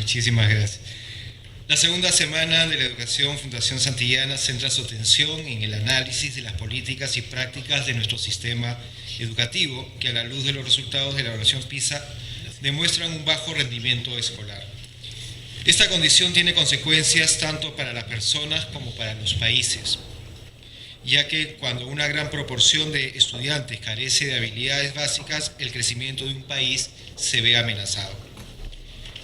Muchísimas gracias. La segunda semana de la educación, Fundación Santillana centra su atención en el análisis de las políticas y prácticas de nuestro sistema educativo, que a la luz de los resultados de la evaluación PISA demuestran un bajo rendimiento escolar. Esta condición tiene consecuencias tanto para las personas como para los países, ya que cuando una gran proporción de estudiantes carece de habilidades básicas, el crecimiento de un país se ve amenazado.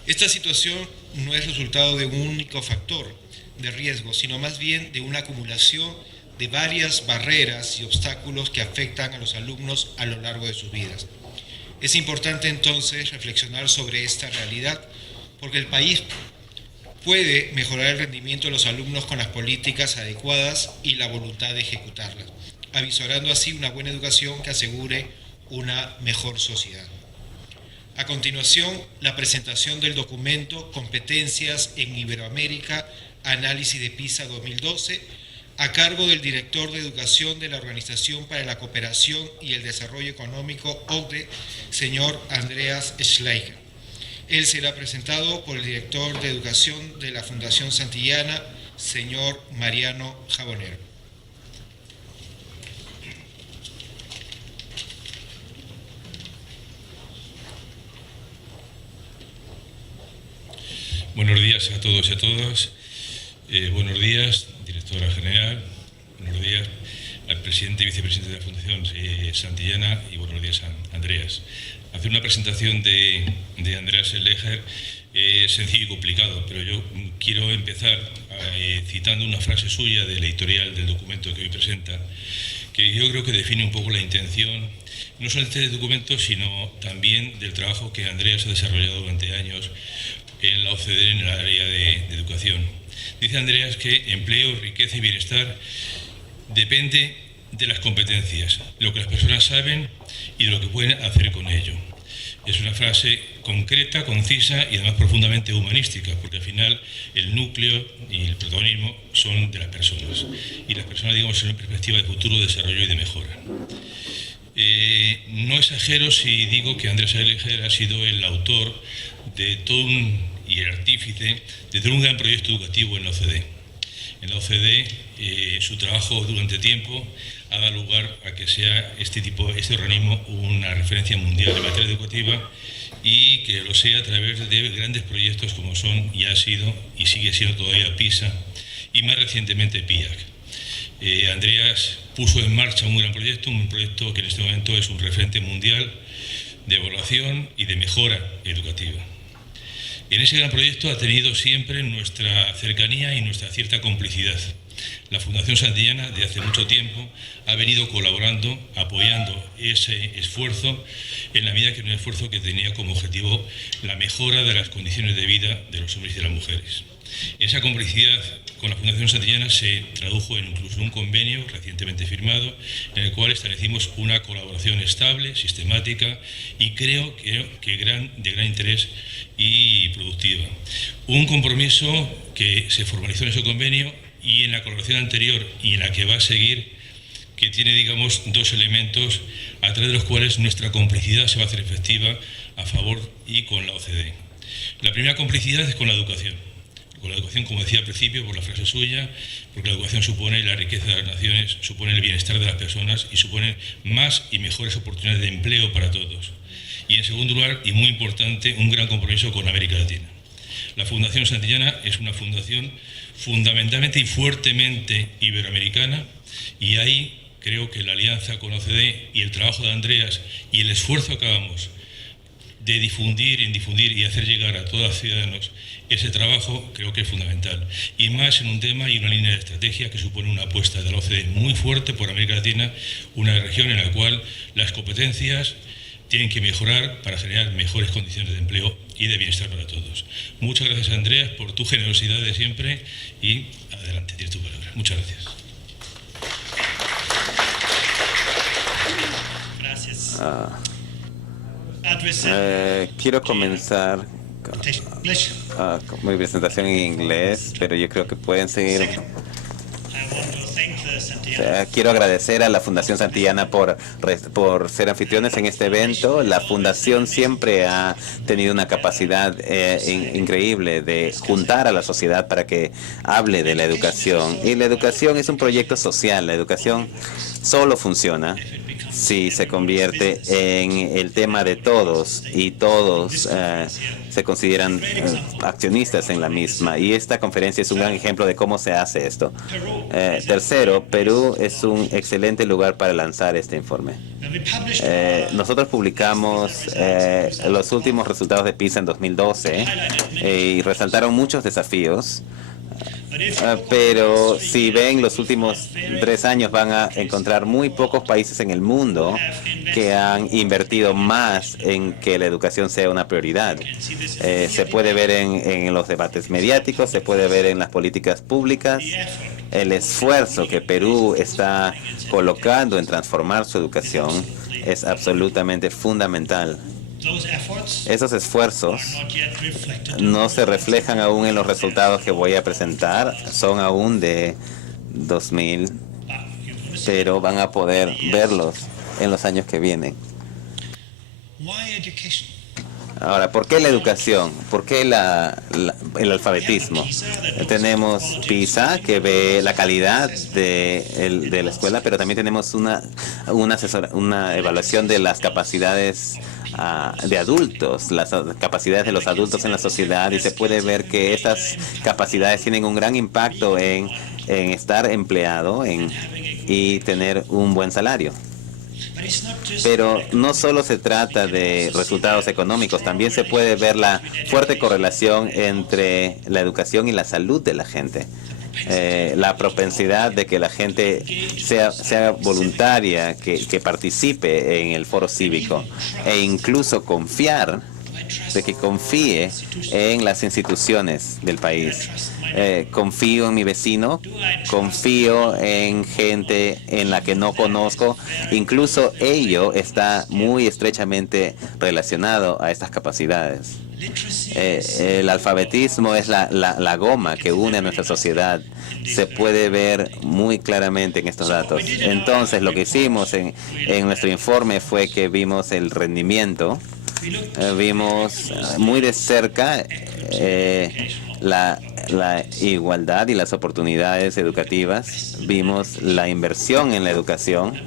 Esta situación no es resultado de un único factor de riesgo, sino más bien de una acumulación de varias barreras y obstáculos que afectan a los alumnos a lo largo de sus vidas. Es importante entonces reflexionar sobre esta realidad, porque el país puede mejorar el rendimiento de los alumnos con las políticas adecuadas y la voluntad de ejecutarlas, avisorando así una buena educación que asegure una mejor sociedad. A continuación, la presentación del documento Competencias en Iberoamérica, Análisis de PISA 2012, a cargo del director de Educación de la Organización para la Cooperación y el Desarrollo Económico, OCDE, señor Andreas Schleicher. Él será presentado por el director de Educación de la Fundación Santillana, señor Mariano Jabonero. Buenos días a todos y a todas. Buenos días, directora general. Buenos días al presidente y vicepresidente de la Fundación Santillana y buenos días a Andreas. Hacer una presentación de Andreas Schleicher es sencillo y complicado, pero yo quiero empezar citando una frase suya del editorial del documento que hoy presenta, que yo creo que define un poco la intención, no solo de este documento, sino también del trabajo que Andreas ha desarrollado durante años en la OCDE en el área de educación. Dice Andreas que empleo, riqueza y bienestar depende de las competencias, lo que las personas saben y de lo que pueden hacer con ello. Es una frase concreta, concisa y además profundamente humanística, porque al final el núcleo y el protagonismo son de las personas. Y las personas, digamos, en una perspectiva de futuro, desarrollo y de mejora. No exagero si digo que Andreas Schleicher ha sido el autor de todo y el artífice de todo un gran proyecto educativo en la OCDE. En la OCDE, su trabajo durante tiempo ha dado lugar a que sea este organismo una referencia mundial en materia educativa y que lo sea a través de grandes proyectos como son y ha sido y sigue siendo todavía PISA y más recientemente PIAC. Andreas puso en marcha un gran proyecto, un proyecto que en este momento es un referente mundial de evaluación y de mejora educativa. En ese gran proyecto ha tenido siempre nuestra cercanía y nuestra cierta complicidad. La Fundación Santillana, de hace mucho tiempo, ha venido colaborando, apoyando ese esfuerzo en la medida que era un esfuerzo que tenía como objetivo la mejora de las condiciones de vida de los hombres y de las mujeres. Esa complicidad con la Fundación Santillana se tradujo en incluso un convenio recientemente firmado en el cual establecimos una colaboración estable, sistemática y creo que de gran interés y productiva. Un compromiso que se formalizó en ese convenio y en la colaboración anterior y en la que va a seguir, que tiene, digamos, dos elementos a través de los cuales nuestra complicidad se va a hacer efectiva a favor y con la OCDE. La primera complicidad es con la educación. Con la educación, como decía al principio, por la frase suya, porque la educación supone la riqueza de las naciones, supone el bienestar de las personas y supone más y mejores oportunidades de empleo para todos. Y en segundo lugar, y muy importante, un gran compromiso con América Latina. La Fundación Santillana es una fundación fundamentalmente y fuertemente iberoamericana y ahí creo que la alianza con OCDE y el trabajo de Andreas y el esfuerzo que hagamos de difundir y hacer llegar a todos los ciudadanos ese trabajo creo que es fundamental. Y más en un tema y una línea de estrategia que supone una apuesta de la OCDE muy fuerte por América Latina, una región en la cual las competencias tienen que mejorar para generar mejores condiciones de empleo y de bienestar para todos. Muchas gracias, Andreas, por tu generosidad de siempre y adelante, tienes tu palabra. Muchas gracias. Gracias. Quiero comenzar con mi presentación en inglés, pero yo creo que pueden seguir Quiero agradecer a la Fundación Santillana por ser anfitriones en este evento. La Fundación siempre ha tenido una capacidad increíble de juntar a la sociedad para que hable de la educación. Y la educación es un proyecto social. La educación solo funciona si se convierte en el tema de todos y todos se consideran accionistas en la misma. Y esta conferencia es un gran ejemplo de cómo se hace esto. Tercero, Perú es un excelente lugar para lanzar este informe. Nosotros publicamos los últimos resultados de PISA en 2012 y resaltaron muchos desafíos. Pero si ven los últimos 3 años van a encontrar muy pocos países en el mundo que han invertido más en que la educación sea una prioridad. Se puede ver en los debates mediáticos, se puede ver en las políticas públicas. El esfuerzo que Perú está colocando en transformar su educación es absolutamente fundamental. Esos esfuerzos no se reflejan aún en los resultados que voy a presentar, son aún de 2000, pero van a poder verlos en los años que vienen. Ahora, ¿por qué la educación? ¿Por qué el alfabetismo? Tenemos PISA, que ve la calidad de la escuela, pero también tenemos una evaluación de las capacidades de adultos, las capacidades de los adultos en la sociedad, y se puede ver que estas capacidades tienen un gran impacto en estar empleado y tener un buen salario. Pero no solo se trata de resultados económicos, también se puede ver la fuerte correlación entre la educación y la salud de la gente. La propensidad de que la gente sea voluntaria, que participe en el foro cívico e incluso de que confíe en las instituciones del país. Confío en mi vecino, confío en gente en la que no conozco. Incluso ello está muy estrechamente relacionado a estas capacidades. El alfabetismo es la goma que une a nuestra sociedad. Se puede ver muy claramente en estos datos. Entonces, lo que hicimos en nuestro informe fue que vimos el rendimiento, vimos muy de cerca la igualdad y las oportunidades educativas, vimos la inversión en la educación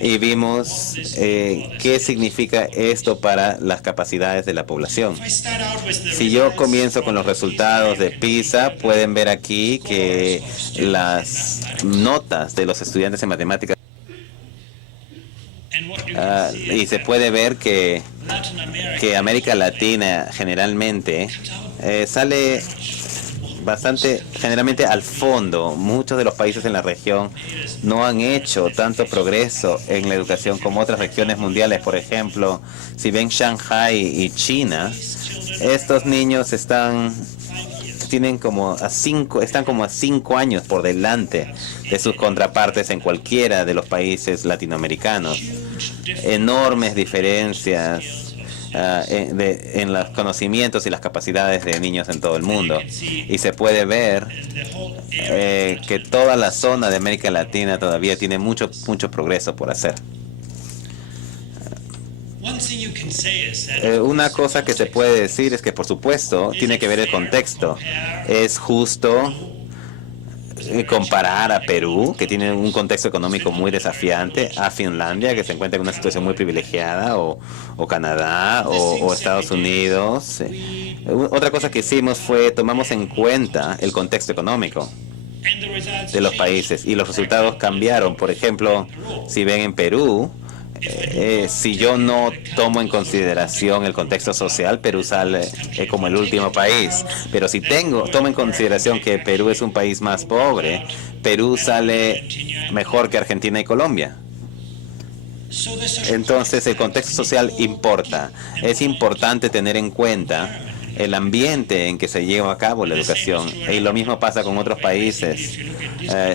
y vimos qué significa esto para las capacidades de la población. Si yo comienzo con los resultados de PISA, pueden ver aquí que las notas de los estudiantes en matemáticas y se puede ver que América Latina generalmente sale generalmente al fondo. Muchos de los países en la región no han hecho tanto progreso en la educación como otras regiones mundiales. Por ejemplo, si ven Shanghai y China, estos niños están como a 5 años por delante de sus contrapartes en cualquiera de los países latinoamericanos. Enormes diferencias en los conocimientos y las capacidades de niños en todo el mundo. Y se puede ver que toda la zona de América Latina todavía tiene mucho progreso por hacer. Una cosa que se puede decir es que, por supuesto, tiene que ver el contexto. Es justo comparar a Perú, que tiene un contexto económico muy desafiante, a Finlandia, que se encuentra en una situación muy privilegiada, o Canadá, o Estados Unidos. Otra cosa que hicimos fue tomamos en cuenta el contexto económico de los países y los resultados cambiaron. Por ejemplo, si ven en Perú, si yo no tomo en consideración el contexto social, Perú sale como el último país. Pero si tomo en consideración que Perú es un país más pobre, Perú sale mejor que Argentina y Colombia. Entonces, el contexto social importa. Es importante tener en cuenta el ambiente en que se lleva a cabo la educación. Y lo mismo pasa con otros países.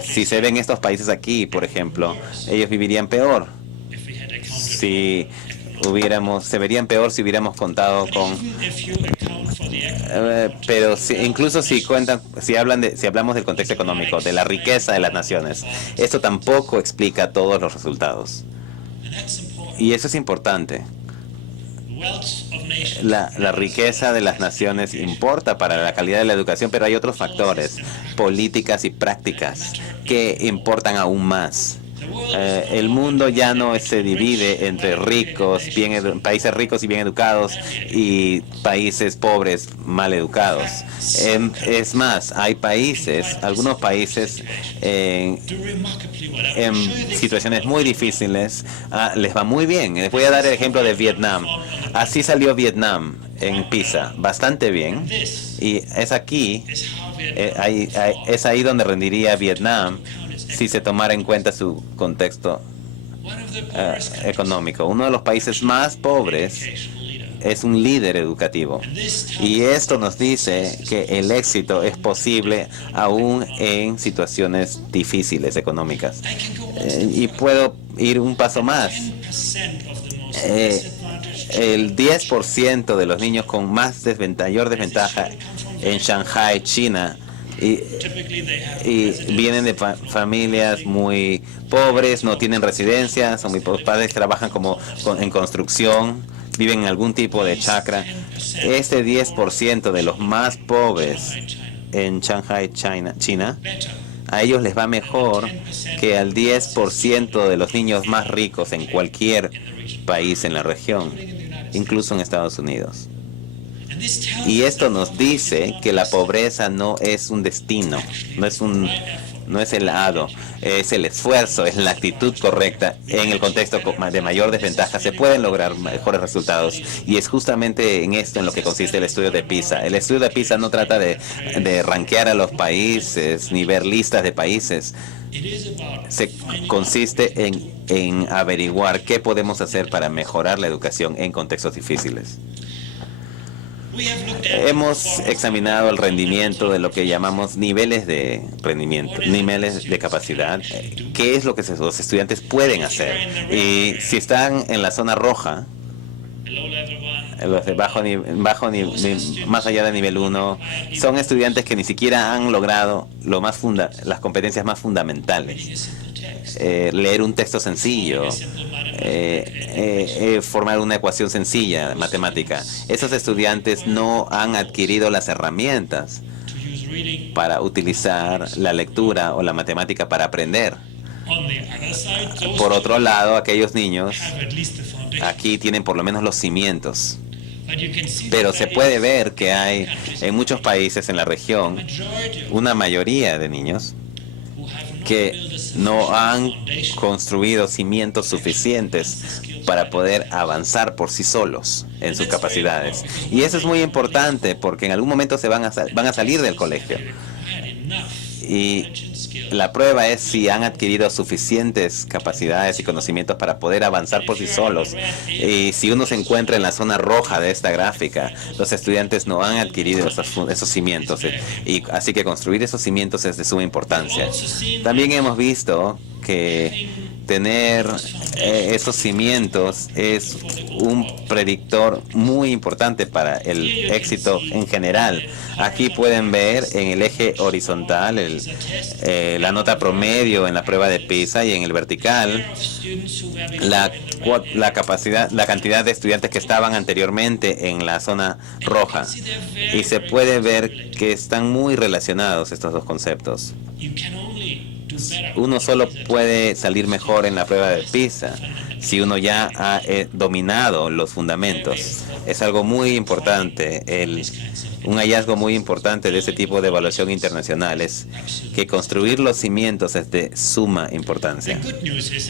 Si se ven estos países aquí, por ejemplo, ellos vivirían peor. Se verían peor si hubiéramos contado con Pero incluso si hablamos del contexto económico, de la riqueza de las naciones, esto tampoco explica todos los resultados. Y eso es importante. La riqueza de las naciones importa para la calidad de la educación, pero hay otros factores, políticas y prácticas, que importan aún más. El mundo ya no se divide entre países ricos y bien educados y países pobres mal educados. Es más, hay algunos países en situaciones muy difíciles, les va muy bien. Les voy a dar el ejemplo de Vietnam. Así salió Vietnam en PISA, bastante bien. Y es ahí donde rendiría Vietnam si se tomara en cuenta su contexto económico. Uno de los países más pobres es un líder educativo. Y esto nos dice que el éxito es posible aún en situaciones difíciles económicas. Y puedo ir un paso más. El 10% de los niños con mayor desventaja en Shanghai, China, y vienen de familias muy pobres, no tienen residencia, son muy pobres, padres trabajan en construcción, viven en algún tipo de chacra. Este 10% de los más pobres en Shanghai, China, a ellos les va mejor que al 10% de los niños más ricos en cualquier país en la región, incluso en Estados Unidos. Y esto nos dice que la pobreza no es un destino, no es el hado, es el esfuerzo, es la actitud correcta. En el contexto de mayor desventaja se pueden lograr mejores resultados, y es justamente en esto en lo que consiste el estudio de PISA. El estudio de PISA no trata de rankear a los países ni ver listas de países. Consiste en averiguar qué podemos hacer para mejorar la educación en contextos difíciles. Hemos examinado el rendimiento de lo que llamamos niveles de rendimiento, niveles de capacidad, qué es lo que los estudiantes pueden hacer. Y si están en la zona roja, los de más allá del nivel 1, son estudiantes que ni siquiera han logrado las competencias más fundamentales. Leer un texto sencillo, formar una ecuación sencilla, matemática. Esos estudiantes no han adquirido las herramientas para utilizar la lectura o la matemática para aprender. Por otro lado, aquellos niños aquí tienen por lo menos los cimientos. Pero se puede ver que hay en muchos países en la región una mayoría de niños que no han construido cimientos suficientes para poder avanzar por sí solos en sus capacidades. Y eso es muy importante porque en algún momento van a salir del colegio. Y la prueba es si han adquirido suficientes capacidades y conocimientos para poder avanzar por sí solos. Y si uno se encuentra en la zona roja de esta gráfica, los estudiantes no han adquirido esos cimientos. Y así que construir esos cimientos es de suma importancia. También hemos visto que tener esos cimientos es un predictor muy importante para el éxito en general. Aquí pueden ver en el eje horizontal la nota promedio en la prueba de PISA, y en el vertical la cantidad de estudiantes que estaban anteriormente en la zona roja. Y se puede ver que están muy relacionados estos dos conceptos. Uno solo puede salir mejor en la prueba de PISA si uno ya ha dominado los fundamentos. Es algo muy importante, un hallazgo muy importante de ese tipo de evaluación internacional es que construir los cimientos es de suma importancia.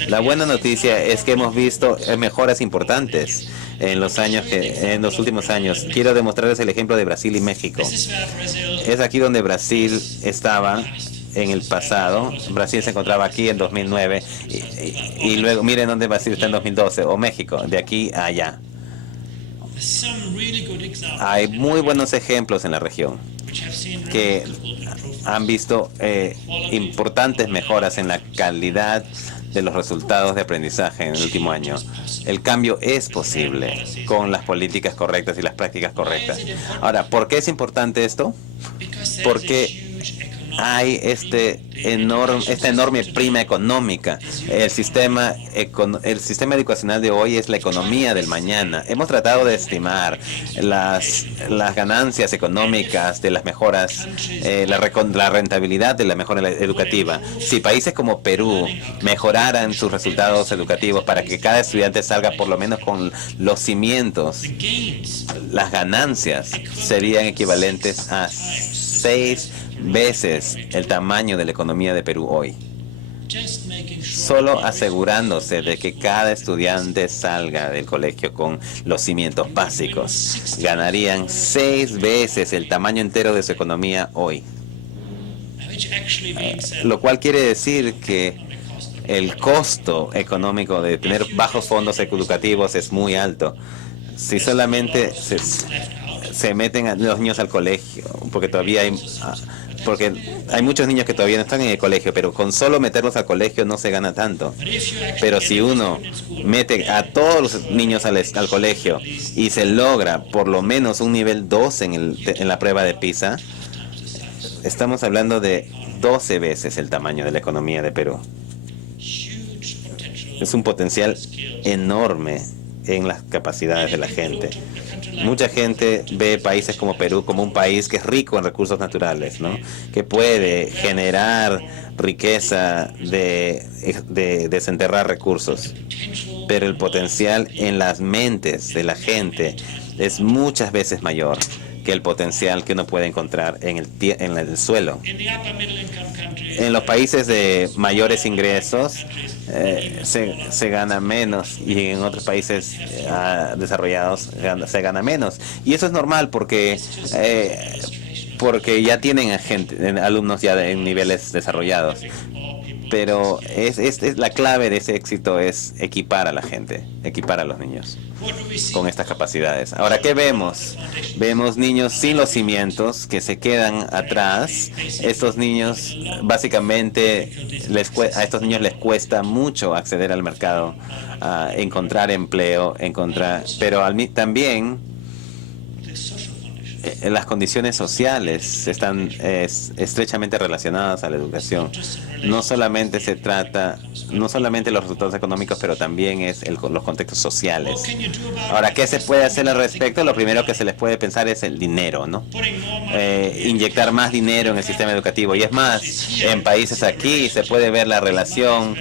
La buena noticia es que hemos visto mejoras importantes en los últimos años. Quiero demostrarles el ejemplo de Brasil y México. Es aquí donde Brasil estaba en el pasado. Brasil se encontraba aquí en 2009 y luego miren dónde Brasil está en 2012, o México, de aquí a allá. Hay muy buenos ejemplos en la región que han visto importantes mejoras en la calidad de los resultados de aprendizaje en el último año. El cambio es posible con las políticas correctas y las prácticas correctas. Ahora, ¿por qué es importante esto? Porque hay esta enorme prima económica. El sistema educacional de hoy es la economía del mañana. Hemos tratado de estimar las ganancias económicas de las mejoras, la rentabilidad de la mejora educativa. Si países como Perú mejoraran sus resultados educativos para que cada estudiante salga por lo menos con los cimientos, las ganancias serían equivalentes a 6 veces el tamaño de la economía de Perú hoy. Solo asegurándose de que cada estudiante salga del colegio con los cimientos básicos, ganarían 6 veces el tamaño entero de su economía hoy. Lo cual quiere decir que el costo económico de tener bajos fondos educativos es muy alto. Si solamente se meten a los niños al colegio, porque hay muchos niños que todavía no están en el colegio, pero con solo meterlos al colegio no se gana tanto. Pero si uno mete a todos los niños al colegio y se logra por lo menos un nivel 2 en la prueba de PISA, estamos hablando de 12 veces el tamaño de la economía de Perú. Es un potencial enorme en las capacidades de la gente. Mucha gente ve países como Perú como un país que es rico en recursos naturales, ¿no? Que puede generar riqueza de desenterrar recursos. Pero el potencial en las mentes de la gente es muchas veces mayor que el potencial que uno puede encontrar en el suelo. En los países de mayores ingresos se gana menos, y en otros países desarrollados se gana menos. Y eso es normal porque ya tienen alumnos ya en niveles desarrollados. Pero la clave de ese éxito es equipar a la gente, equipar a los niños con estas capacidades. Ahora, ¿qué vemos? Vemos niños sin los cimientos que se quedan atrás. Estos niños, básicamente, a estos niños les cuesta mucho acceder al mercado, encontrar empleo, pero también las condiciones sociales están estrechamente relacionadas a la educación. No solamente los resultados económicos, pero también los contextos sociales. Ahora, ¿qué se puede hacer al respecto? Lo primero que se les puede pensar es el dinero, ¿no? Inyectar más dinero en el sistema educativo. Y es más, en países aquí se puede ver la relación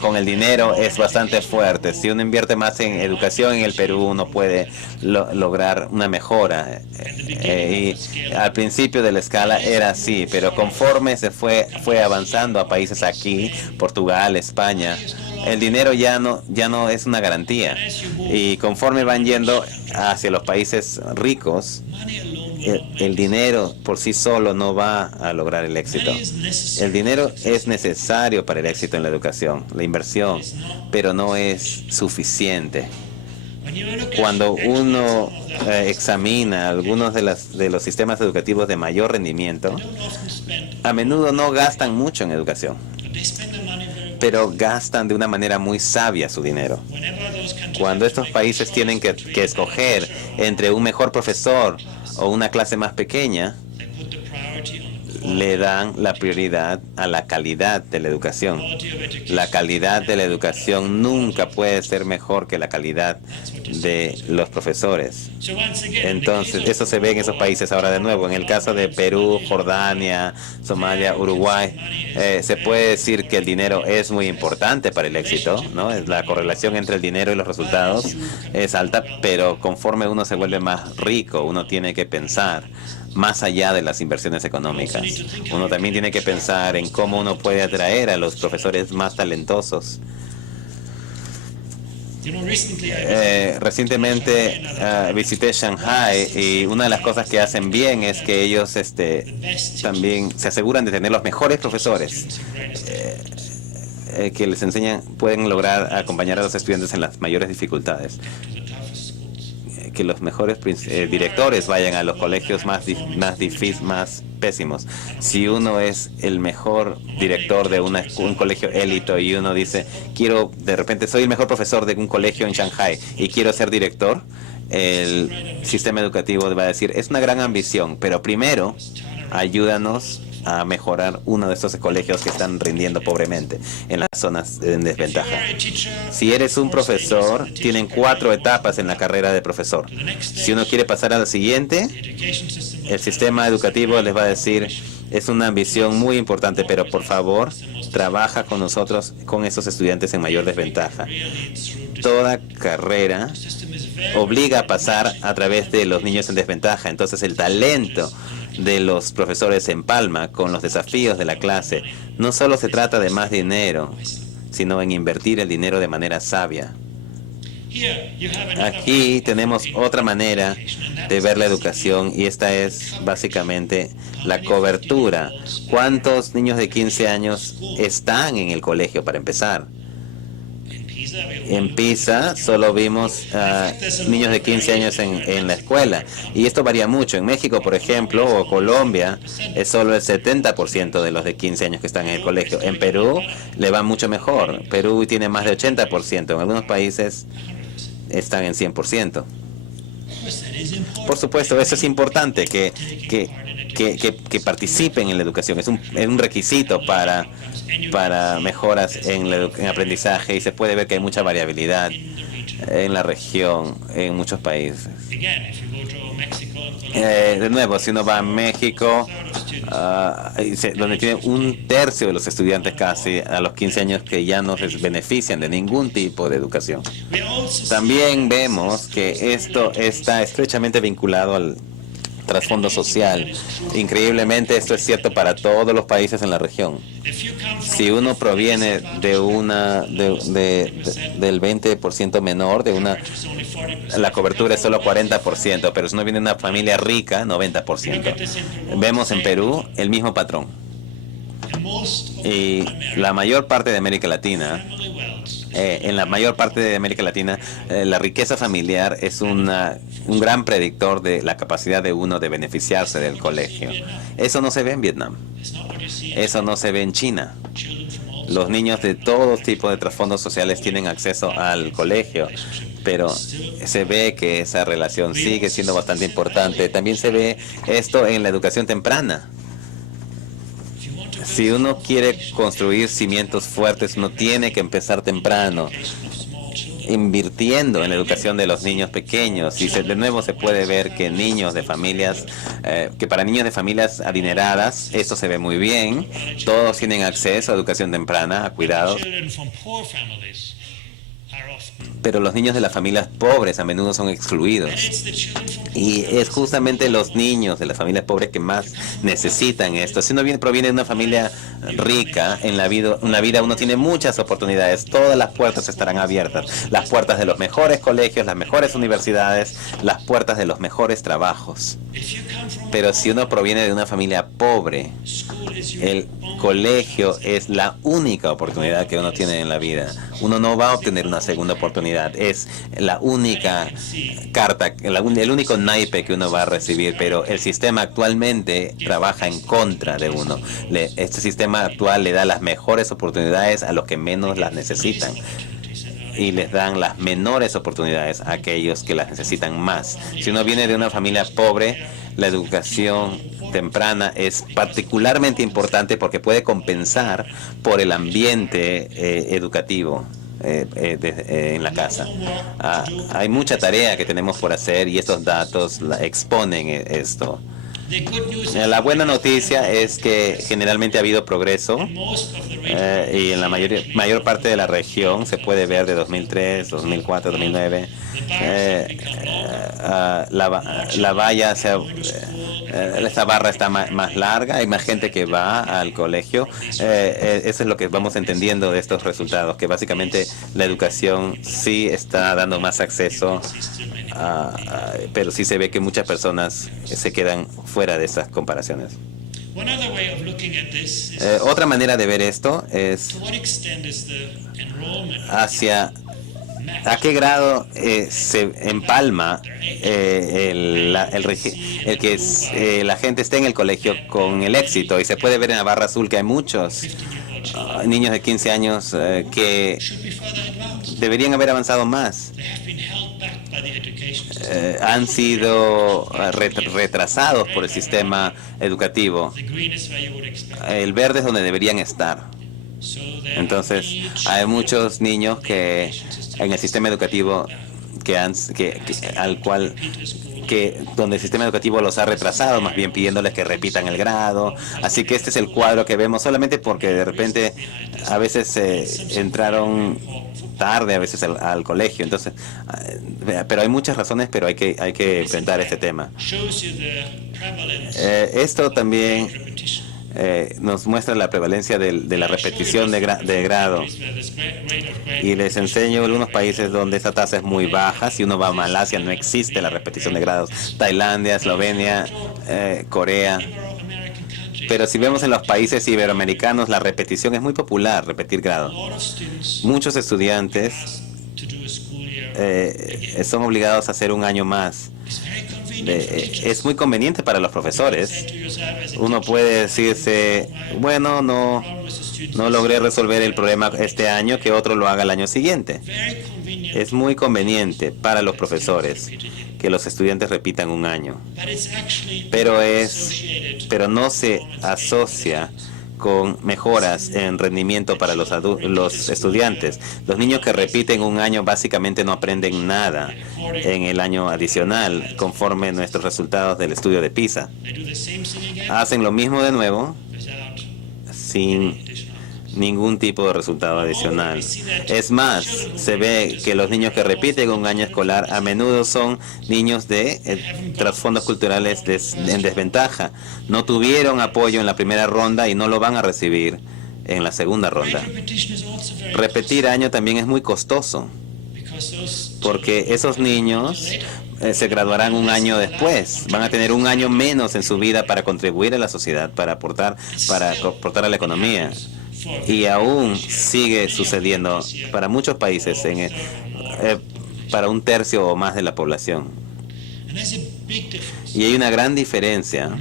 con el dinero es bastante fuerte. Si uno invierte más en educación en el Perú, uno puede lograr una mejora. Y al principio de la escala era así, pero conforme se fue avanzando a países aquí, Portugal, España, el dinero ya no es una garantía. Y conforme van yendo hacia los países ricos, el dinero por sí solo no va a lograr el éxito. El dinero es necesario para el éxito en la educación, la inversión, pero no es suficiente. Cuando uno examina algunos de los sistemas educativos de mayor rendimiento, a menudo no gastan mucho en educación, pero gastan de una manera muy sabia su dinero. Cuando estos países tienen que escoger entre un mejor profesor o una clase más pequeña, le dan la prioridad a la calidad de la educación. La calidad de la educación nunca puede ser mejor que la calidad de los profesores. Entonces, eso se ve en esos países. Ahora, de nuevo, en el caso de Perú, Jordania, Somalia, Uruguay, se puede decir que el dinero es muy importante para el éxito, ¿no? La correlación entre el dinero y los resultados es alta, pero conforme uno se vuelve más rico, uno tiene que pensar más allá de las inversiones económicas. Uno también tiene que pensar en cómo uno puede atraer a los profesores más talentosos. Recientemente visité Shanghai, y una de las cosas que hacen bien es que ellos también se aseguran de tener los mejores profesores que les enseñan, pueden lograr acompañar a los estudiantes en las mayores dificultades. que los mejores directores vayan a los colegios más pésimos. Si uno es el mejor director de un colegio élite y uno dice, de repente soy el mejor profesor de un colegio en Shanghai y quiero ser director, el sistema educativo va a decir, es una gran ambición, pero primero ayúdanos a mejorar uno de estos colegios que están rindiendo pobremente en las zonas en desventaja. Si eres un profesor, tienen 4 etapas en la carrera de profesor. Si uno quiere pasar a la siguiente, el sistema educativo les va a decir, es una ambición muy importante, pero por favor, trabaja con nosotros, con esos estudiantes en mayor desventaja. Toda carrera obliga a pasar a través de los niños en desventaja. Entonces, el talento de los profesores en Palma con los desafíos de la clase no solo se trata de más dinero, sino en invertir el dinero de manera sabia. Aquí tenemos otra manera de ver la educación y esta es básicamente la cobertura. ¿Cuántos niños de 15 años están en el colegio para empezar? En PISA solo vimos niños de 15 años en la escuela y esto varía mucho. En México, por ejemplo, o Colombia, es solo el 70% de los de 15 años que están en el colegio. En Perú le va mucho mejor. Perú tiene más de 80%. En algunos países están en 100%. Por supuesto, eso es importante, que participen en la educación. Es un requisito para mejoras en aprendizaje y se puede ver que hay mucha variabilidad en la región, en muchos países. De nuevo, si uno va a México, donde tiene 1/3 de los estudiantes casi a los 15 años que ya no se benefician de ningún tipo de educación. También vemos que esto está estrechamente vinculado al trasfondo social. Increíblemente, esto es cierto para todos los países en la región. Si uno proviene del 20% menor, la cobertura es solo 40%, pero si uno viene de una familia rica, 90%. Vemos en Perú el mismo patrón. Y la mayor parte de América Latina, la riqueza familiar es un gran predictor de la capacidad de uno de beneficiarse del colegio. Eso no se ve en Vietnam. Eso no se ve en China. Los niños de todo tipo de trasfondos sociales tienen acceso al colegio, pero se ve que esa relación sigue siendo bastante importante. También se ve esto en la educación temprana. Si uno quiere construir cimientos fuertes, uno tiene que empezar temprano, invirtiendo en la educación de los niños pequeños. Y de nuevo se puede ver que para niños de familias adineradas, esto se ve muy bien. Todos tienen acceso a educación temprana, a cuidados. Pero los niños de las familias pobres a menudo son excluidos. Y es justamente los niños de las familias pobres que más necesitan esto. Si uno proviene de una familia rica, en la vida uno tiene muchas oportunidades. Todas las puertas estarán abiertas. Las puertas de los mejores colegios, las mejores universidades, las puertas de los mejores trabajos. Pero si uno proviene de una familia pobre, el colegio es la única oportunidad que uno tiene en la vida. Uno no va a obtener una segunda oportunidad. Es la única carta, el único naipe que uno va a recibir, pero el sistema actualmente trabaja en contra de uno. Este sistema actual le da las mejores oportunidades a los que menos las necesitan y les dan las menores oportunidades a aquellos que las necesitan más. Si uno viene de una familia pobre, la educación temprana es particularmente importante porque puede compensar por el ambiente educativo en la casa. Hay mucha tarea que tenemos por hacer y estos datos exponen esto. La buena noticia es que generalmente ha habido progreso y en la mayor parte de la región se puede ver de 2003, 2004, 2009. La valla esta barra está más larga, hay más gente que va al colegio. Eso es lo que vamos entendiendo de estos resultados, que básicamente la educación sí está dando más acceso, pero sí se ve que muchas personas se quedan fuera de esas comparaciones. Otra manera de ver esto es hacia ¿A qué grado se empalma el que la gente esté en el colegio con el éxito? Y se puede ver en la barra azul que hay muchos niños de 15 años que deberían haber avanzado más. Han sido retrasados por el sistema educativo. El verde es donde deberían estar. Entonces, hay muchos niños que en el sistema educativo donde el sistema educativo los ha retrasado, más bien pidiéndoles que repitan el grado. Así que este es el cuadro que vemos solamente porque de repente a veces entraron tarde a veces al colegio. Entonces, pero hay muchas razones, pero hay que enfrentar este tema. Esto también nos muestra la prevalencia de la repetición de grado. Y les enseño algunos países donde esa tasa es muy baja. Si uno va a Malasia, no existe la repetición de grados. Tailandia, Eslovenia, Corea. Pero si vemos en los países iberoamericanos, la repetición es muy popular, repetir grado. Muchos estudiantes son obligados a hacer un año más. Es muy conveniente para los profesores. Uno puede decirse, bueno, no logré resolver el problema este año, que otro lo haga el año siguiente. Es muy conveniente para los profesores que los estudiantes repitan un año. Pero no se asocia con mejoras en rendimiento para los estudiantes. Los niños que repiten un año básicamente no aprenden nada en el año adicional, conforme nuestros resultados del estudio de PISA. Hacen lo mismo de nuevo sin ningún tipo de resultado adicional. Es más, se ve que los niños que repiten un año escolar a menudo son niños de trasfondos culturales en desventaja. No tuvieron apoyo en la primera ronda y no lo van a recibir en la segunda ronda. Repetir año también es muy costoso, porque esos niños se graduarán un año después. Van a tener un año menos en su vida para contribuir a la sociedad, para aportar a la economía. Y aún sigue sucediendo para muchos países, para un tercio o más de la población. Y hay una gran diferencia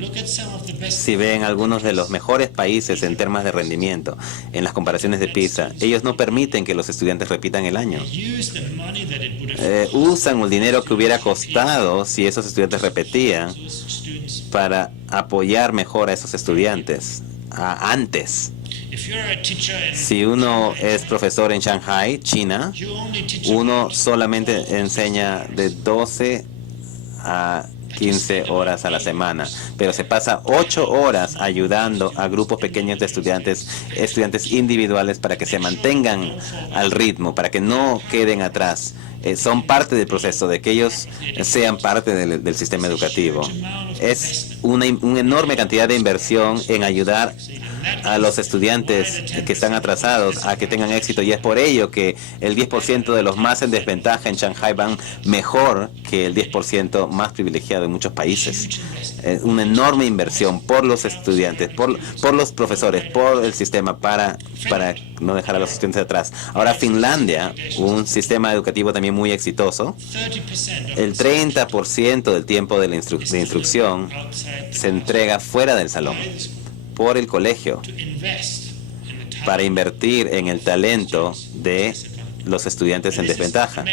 si ven algunos de los mejores países en temas de rendimiento en las comparaciones de PISA. Ellos no permiten que los estudiantes repitan el año. Usan el dinero que hubiera costado si esos estudiantes repetían para apoyar mejor a esos estudiantes antes. Si uno es profesor en Shanghai, China, uno solamente enseña de 12 a 15 horas a la semana, pero se pasa 8 horas ayudando a grupos pequeños de estudiantes individuales para que se mantengan al ritmo, para que no queden atrás. Son parte del proceso de que ellos sean parte del sistema educativo. Es una enorme cantidad de inversión en ayudar a los estudiantes que están atrasados a que tengan éxito, y es por ello que el 10% de los más en desventaja en Shanghai van mejor que el 10% más privilegiado en muchos países. Es una enorme inversión por los estudiantes, por los profesores, por el sistema para no dejar a los estudiantes atrás. Ahora, Finlandia, un sistema educativo también muy exitoso, el 30% del tiempo de instrucción se entrega fuera del salón, por el colegio, para invertir en el talento de los estudiantes en desventaja.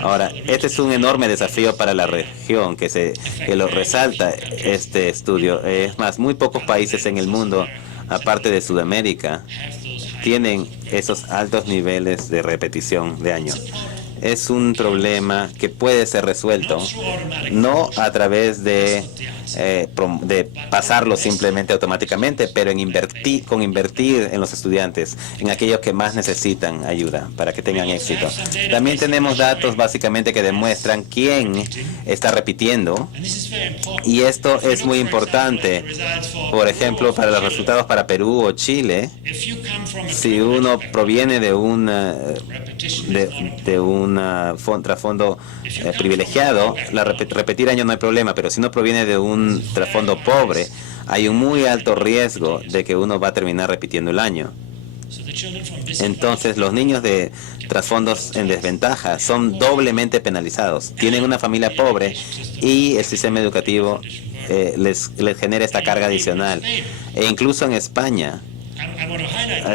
Ahora, este es un enorme desafío para la región que lo resalta este estudio. Es más, muy pocos países en el mundo, aparte de Sudamérica, tienen esos altos niveles de repetición de año. Es un problema que puede ser resuelto, no a través de pasarlo simplemente automáticamente, pero con invertir en los estudiantes, en aquellos que más necesitan ayuda para que tengan éxito. También tenemos datos básicamente que demuestran quién está repitiendo, y esto es muy importante. Por ejemplo, para los resultados para Perú o Chile, si uno proviene de un trasfondo privilegiado, repetir año no hay problema, pero si uno proviene de un trasfondo pobre, hay un muy alto riesgo de que uno va a terminar repitiendo el año. Entonces, los niños de trasfondos en desventaja son doblemente penalizados. Tienen una familia pobre y el sistema educativo les genera esta carga adicional. E incluso en España,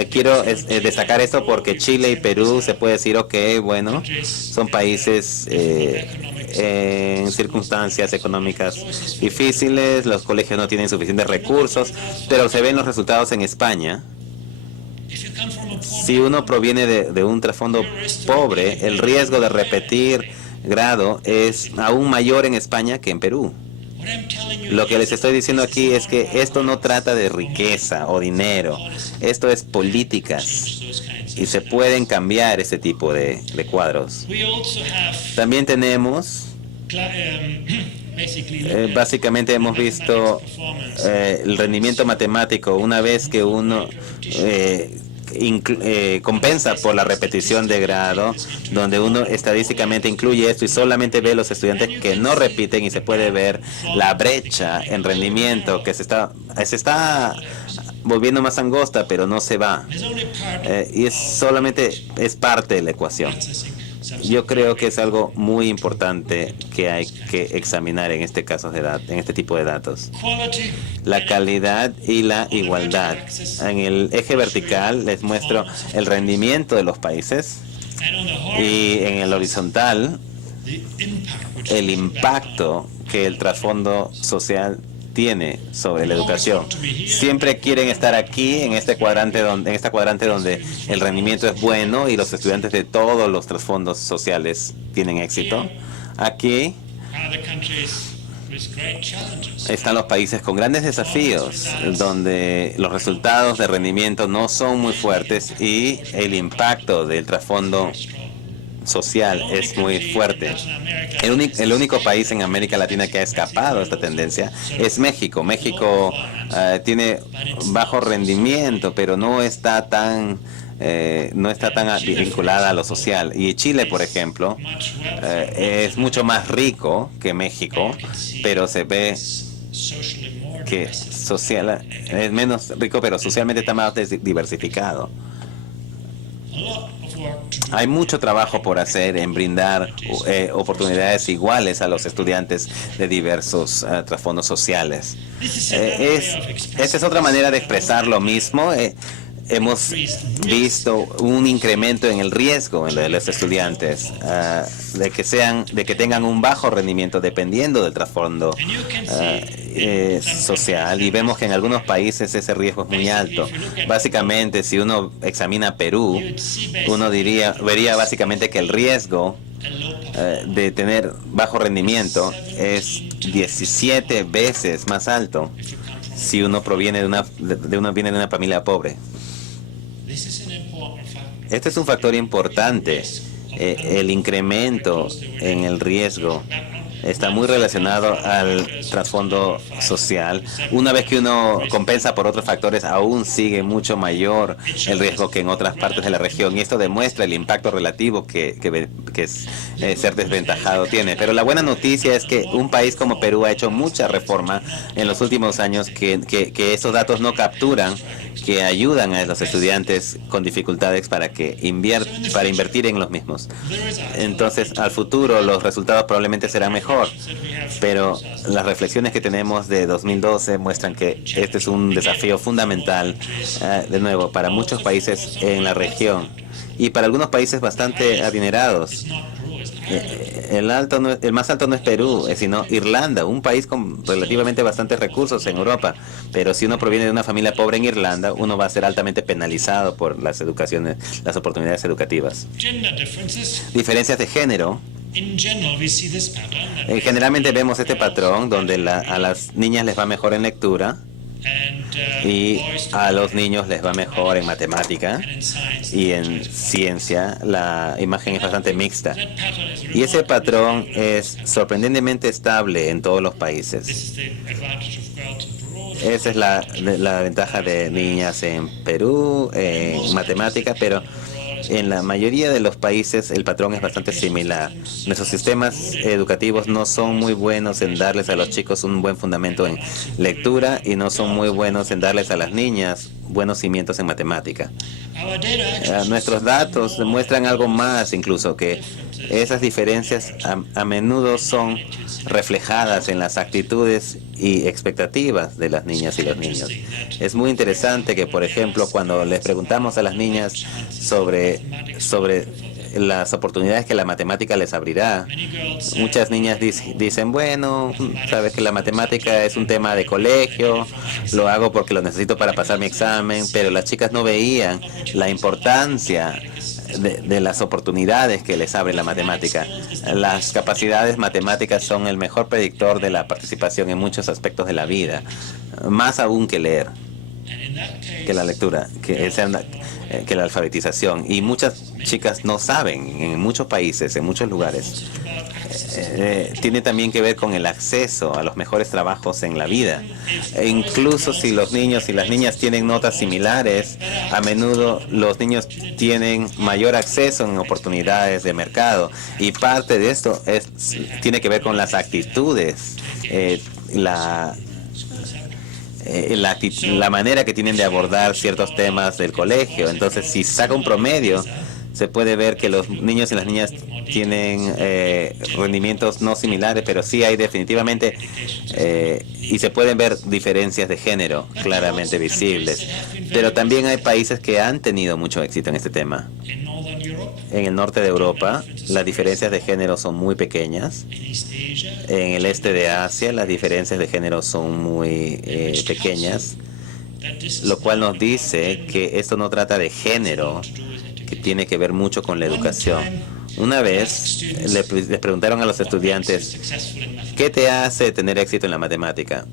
quiero destacar esto porque Chile y Perú se puede decir, ok, bueno, son países en circunstancias económicas difíciles, los colegios no tienen suficientes recursos, pero se ven los resultados en España. Si uno proviene de un trasfondo pobre, el riesgo de repetir grado es aún mayor en España que en Perú. Lo que les estoy diciendo aquí es que esto no trata de riqueza o dinero, esto es políticas y se pueden cambiar ese tipo de cuadros. También tenemos, básicamente hemos visto el rendimiento matemático una vez que uno compensa por la repetición de grado, donde uno estadísticamente incluye esto y solamente ve los estudiantes que no repiten, y se puede ver la brecha en rendimiento que se está volviendo más angosta, pero no se va. Y solamente es parte de la ecuación. Yo creo que es algo muy importante que hay que examinar en este caso en este tipo de datos. La calidad y la igualdad. En el eje vertical les muestro el rendimiento de los países y en el horizontal el impacto que el trasfondo social tiene sobre la educación. Siempre quieren estar aquí en esta cuadrante donde el rendimiento es bueno y los estudiantes de todos los trasfondos sociales tienen éxito. Aquí están los países con grandes desafíos, donde los resultados de rendimiento no son muy fuertes y el impacto del trasfondo social es muy fuerte. El único país en América Latina que ha escapado a esta tendencia es México. México tiene bajo rendimiento, pero no está tan vinculada a lo social. Y Chile, por ejemplo, es mucho más rico que México, pero se ve que es menos rico, pero socialmente está más diversificado. Hay mucho trabajo por hacer en brindar oportunidades iguales a los estudiantes de diversos trasfondos sociales. Esta es otra manera de expresar lo mismo. Hemos visto un incremento en el riesgo de los estudiantes de que tengan un bajo rendimiento dependiendo del trasfondo social, y vemos que en algunos países ese riesgo es muy alto. Básicamente, si uno examina Perú, uno vería básicamente que el riesgo de tener bajo rendimiento es 17 veces más alto si uno proviene de una familia pobre. Este es un factor importante. El incremento en el riesgo está muy relacionado al trasfondo social. Una vez que uno compensa por otros factores, aún sigue mucho mayor el riesgo que en otras partes de la región. Y esto demuestra el impacto relativo que ser desventajado tiene. Pero la buena noticia es que un país como Perú ha hecho mucha reforma en los últimos años que estos datos no capturan, que ayudan a los estudiantes con dificultades para invertir en los mismos. Entonces, al futuro los resultados probablemente serán mejor, pero las reflexiones que tenemos de 2012 muestran que este es un desafío fundamental, de nuevo, para muchos países en la región y para algunos países bastante adinerados. El más alto no es Perú, sino Irlanda, un país con relativamente bastantes recursos en Europa. Pero si uno proviene de una familia pobre en Irlanda, uno va a ser altamente penalizado por las oportunidades educativas. Diferencias de género. Generalmente vemos este patrón donde a las niñas les va mejor en lectura y a los niños les va mejor en matemática y en ciencia. La imagen es bastante mixta y ese patrón es sorprendentemente estable en todos los países. Esa es la ventaja de niñas en Perú, en matemática, pero en la mayoría de los países el patrón es bastante similar. Nuestros sistemas educativos no son muy buenos en darles a los chicos un buen fundamento en lectura y no son muy buenos en darles a las niñas buenos cimientos en matemática. Nuestros datos demuestran algo más, incluso que esas diferencias a menudo son reflejadas en las actitudes y expectativas de las niñas y los niños. Es muy interesante que, por ejemplo, cuando les preguntamos a las niñas sobre las oportunidades que la matemática les abrirá, muchas niñas dicen, bueno, sabes que la matemática es un tema de colegio, lo hago porque lo necesito para pasar mi examen, pero las chicas no veían la importancia de las oportunidades que les abre la matemática. Las capacidades matemáticas son el mejor predictor de la participación en muchos aspectos de la vida, más aún que leer, que la lectura, que la alfabetización. Y muchas chicas no saben, en muchos países, en muchos lugares. Tiene también que ver con el acceso a los mejores trabajos en la vida. E incluso si los niños y las niñas tienen notas similares, a menudo los niños tienen mayor acceso en oportunidades de mercado. Y parte de esto tiene que ver con las actitudes, la manera que tienen de abordar ciertos temas del colegio. Entonces, si saca un promedio, se puede ver que los niños y las niñas tienen rendimientos no similares, pero sí hay definitivamente, y se pueden ver diferencias de género claramente visibles. Pero también hay países que han tenido mucho éxito en este tema. En el norte de Europa, las diferencias de género son muy pequeñas. En el este de Asia, las diferencias de género son muy pequeñas, lo cual nos dice que esto no trata de género, que tiene que ver mucho con la educación. Una vez les preguntaron a los estudiantes, ¿qué te hace tener éxito en la matemática?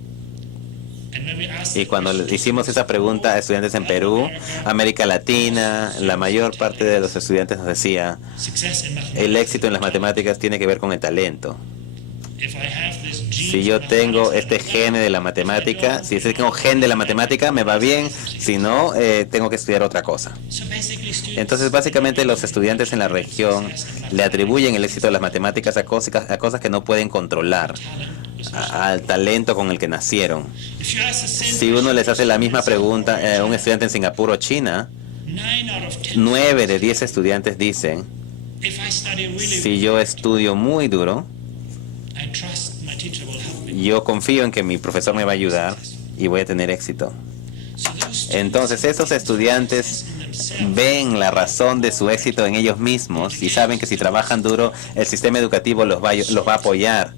Y cuando le hicimos esa pregunta a estudiantes en Perú, América Latina, la mayor parte de los estudiantes nos decía, el éxito en las matemáticas tiene que ver con el talento. Si yo tengo este gen de la matemática, si tengo gen de la matemática, me va bien, si no, tengo que estudiar otra cosa. Entonces, básicamente, los estudiantes en la región le atribuyen el éxito de las matemáticas a cosas que no pueden controlar, al talento con el que nacieron. Si uno les hace la misma pregunta a un estudiante en Singapur o China, 9 de 10 estudiantes dicen, si yo estudio muy duro, yo confío en que mi profesor me va a ayudar y voy a tener éxito. Entonces, estos estudiantes ven la razón de su éxito en ellos mismos y saben que si trabajan duro, el sistema educativo los va a apoyar.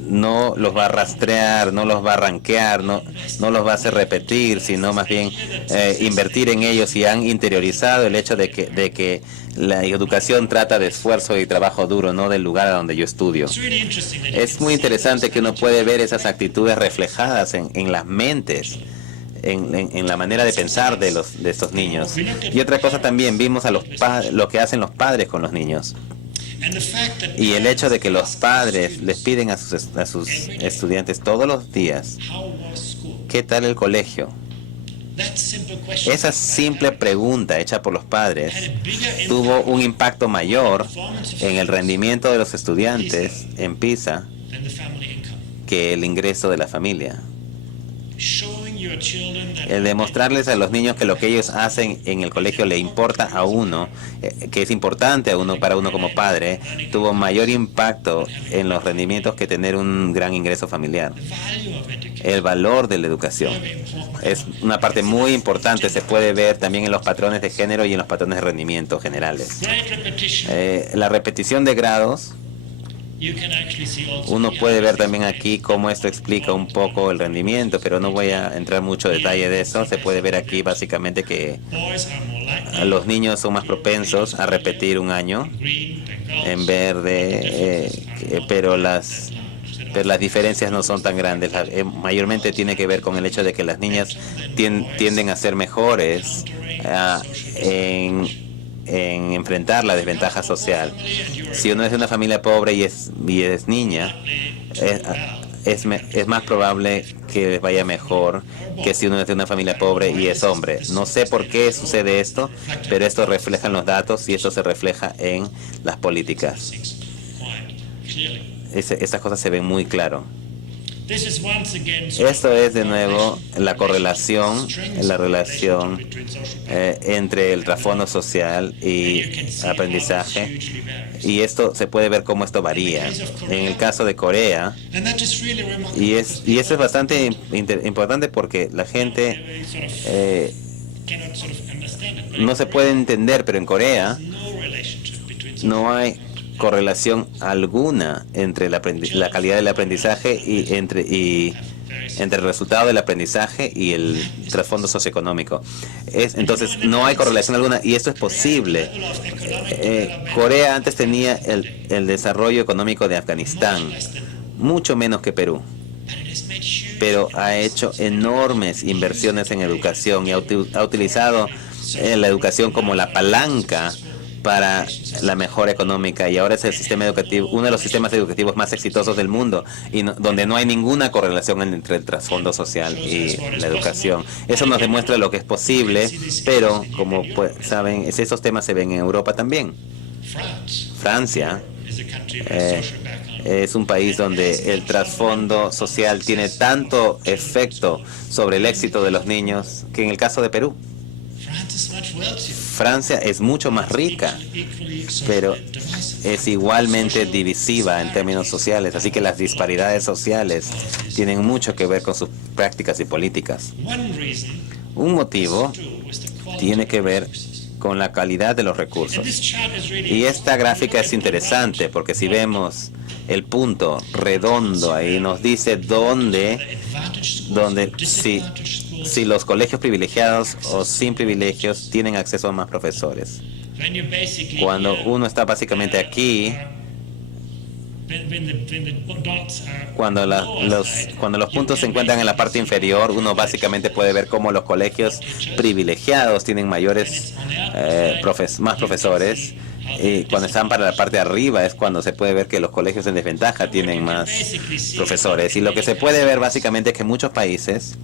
No los va a rastrear, no los va a rankear, no los va a hacer repetir, sino más bien invertir en ellos, y han interiorizado el hecho de que la educación trata de esfuerzo y trabajo duro, no del lugar a donde yo estudio. Es muy interesante que uno puede ver esas actitudes reflejadas en las mentes, en la manera de pensar de estos niños. Y otra cosa también, vimos a lo que hacen los padres con los niños. Y el hecho de que los padres les piden a sus estudiantes todos los días, ¿qué tal el colegio? Esa simple pregunta hecha por los padres tuvo un impacto mayor en el rendimiento de los estudiantes en PISA que el ingreso de la familia. El demostrarles a los niños que lo que ellos hacen en el colegio le importa a uno, que es importante para uno como padre, tuvo mayor impacto en los rendimientos que tener un gran ingreso familiar. El valor de la educación es una parte muy importante, se puede ver también en los patrones de género y en los patrones de rendimiento generales. La repetición de grados, uno puede ver también aquí cómo esto explica un poco el rendimiento, pero no voy a entrar mucho detalle de eso. Se puede ver aquí básicamente que los niños son más propensos a repetir un año en verde, pero las diferencias no son tan grandes. Mayormente tiene que ver con el hecho de que las niñas tienden a ser mejores en enfrentar la desventaja social. Si uno es de una familia pobre y es niña, es más probable que les vaya mejor que si uno es de una familia pobre y es hombre. No sé por qué sucede esto, pero esto refleja en los datos y esto se refleja en las políticas. Estas cosas se ven muy claro. Esto es de nuevo la correlación, la relación entre el trasfondo social y aprendizaje, y esto se puede ver cómo esto varía. En el caso de Corea, y eso es bastante importante porque la gente no se puede entender, pero en Corea no hay correlación alguna entre la calidad del aprendizaje y entre el resultado del aprendizaje y el trasfondo socioeconómico. Entonces, no hay correlación alguna, y esto es posible. Corea antes tenía el desarrollo económico de Afganistán, mucho menos que Perú, pero ha hecho enormes inversiones en educación y ha utilizado la educación como la palanca para la mejora económica, y ahora es el sistema educativo, uno de los sistemas educativos más exitosos del mundo, y donde no hay ninguna correlación entre el trasfondo social y la educación. Eso nos demuestra lo que es posible, pero como saben, esos temas se ven en Europa también. Francia es un país donde el trasfondo social tiene tanto efecto sobre el éxito de los niños que en el caso de Perú. Francia es mucho más rica, pero es igualmente divisiva en términos sociales, así que las disparidades sociales tienen mucho que ver con sus prácticas y políticas. Un motivo tiene que ver con la calidad de los recursos. Y esta gráfica es interesante porque si vemos el punto redondo ahí, nos dice dónde si los colegios privilegiados o sin privilegios tienen acceso a más profesores. Cuando uno está básicamente aquí, cuando los puntos se encuentran en la parte inferior, uno básicamente puede ver cómo los colegios privilegiados tienen más profesores, y cuando están para la parte de arriba es cuando se puede ver que los colegios en desventaja tienen más profesores. Y lo que se puede ver básicamente es que en muchos países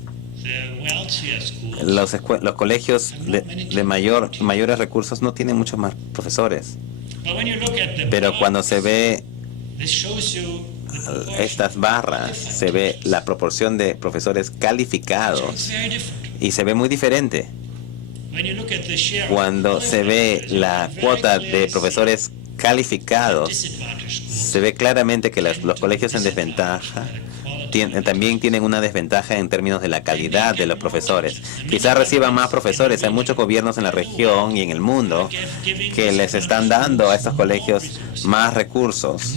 los colegios de mayores recursos no tienen muchos más profesores. Pero cuando se ve estas barras, se ve la proporción de profesores calificados y se ve muy diferente. Cuando se ve la cuota de profesores calificados, se ve claramente que los colegios en desventaja también tienen una desventaja en términos de la calidad de los profesores. Quizás reciban más profesores. Hay muchos gobiernos en la región y en el mundo que les están dando a estos colegios más recursos,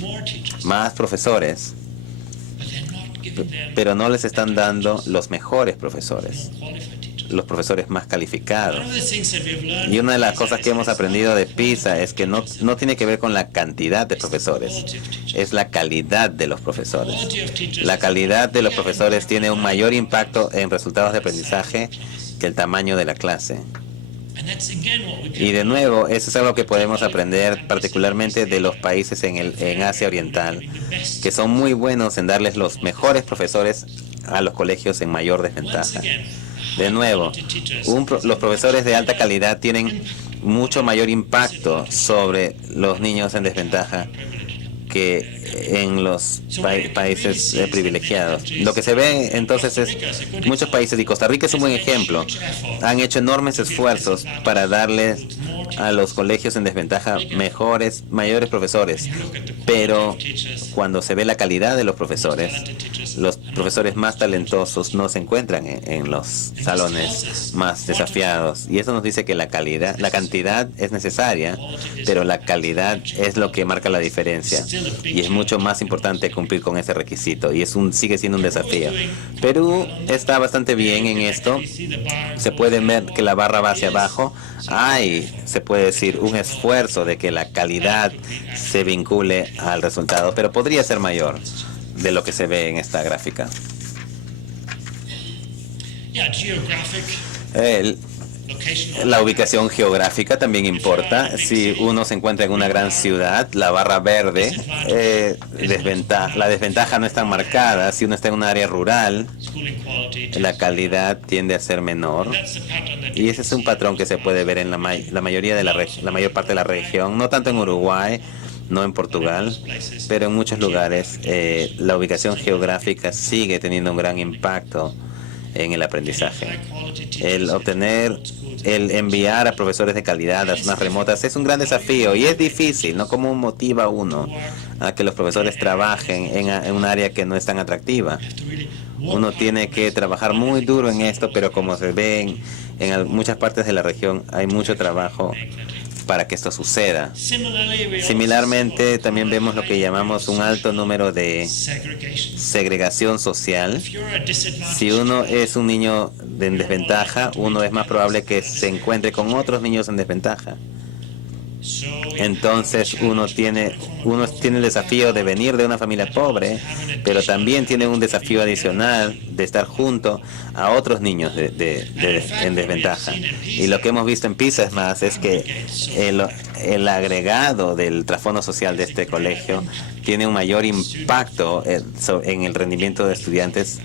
más profesores, pero no les están dando los mejores profesores, los profesores más calificados. Y una de las cosas que hemos aprendido de PISA es que no tiene que ver con la cantidad de profesores, es la calidad de los profesores. La calidad de los profesores tiene un mayor impacto en resultados de aprendizaje que el tamaño de la clase. Y de nuevo, eso es algo que podemos aprender particularmente de los países en Asia Oriental, que son muy buenos en darles los mejores profesores a los colegios en mayor desventaja. De nuevo, los profesores de alta calidad tienen mucho mayor impacto sobre los niños en desventaja que en los países privilegiados. Lo que se ve entonces es muchos países, y Costa Rica es un buen ejemplo, han hecho enormes esfuerzos para darle a los colegios en desventaja mayores profesores, pero cuando se ve la calidad de los profesores más talentosos no se encuentran en los salones más desafiados, y eso nos dice que la cantidad es necesaria, pero la calidad es lo que marca la diferencia, y es mucho más importante cumplir con ese requisito, y sigue siendo un desafío. Perú está bastante bien en esto. Se puede ver que la barra va hacia abajo. Se puede decir, un esfuerzo de que la calidad se vincule al resultado, pero podría ser mayor de lo que se ve en esta gráfica. La ubicación geográfica también importa. Si uno se encuentra en una gran ciudad, la barra verde, la desventaja no es tan marcada. Si uno está en un área rural, la calidad tiende a ser menor. Y ese es un patrón que se puede ver en la mayor parte de la región, no tanto en Uruguay, no en Portugal, pero en muchos lugares la ubicación geográfica sigue teniendo un gran impacto en el aprendizaje. El enviar a profesores de calidad a zonas remotas es un gran desafío y es difícil, ¿no? ¿Cómo motiva uno a que los profesores trabajen en un área que no es tan atractiva? Uno tiene que trabajar muy duro en esto, pero como se ve en muchas partes de la región, hay mucho trabajo para que esto suceda. Similarmente, también vemos lo que llamamos un alto número de segregación social. Si uno es un niño en desventaja, uno es más probable que se encuentre con otros niños en desventaja. Entonces uno tiene el desafío de venir de una familia pobre, pero también tiene un desafío adicional de estar junto a otros niños en desventaja. Y lo que hemos visto en PISA es que el agregado del trasfondo social de este colegio tiene un mayor impacto en el rendimiento de estudiantes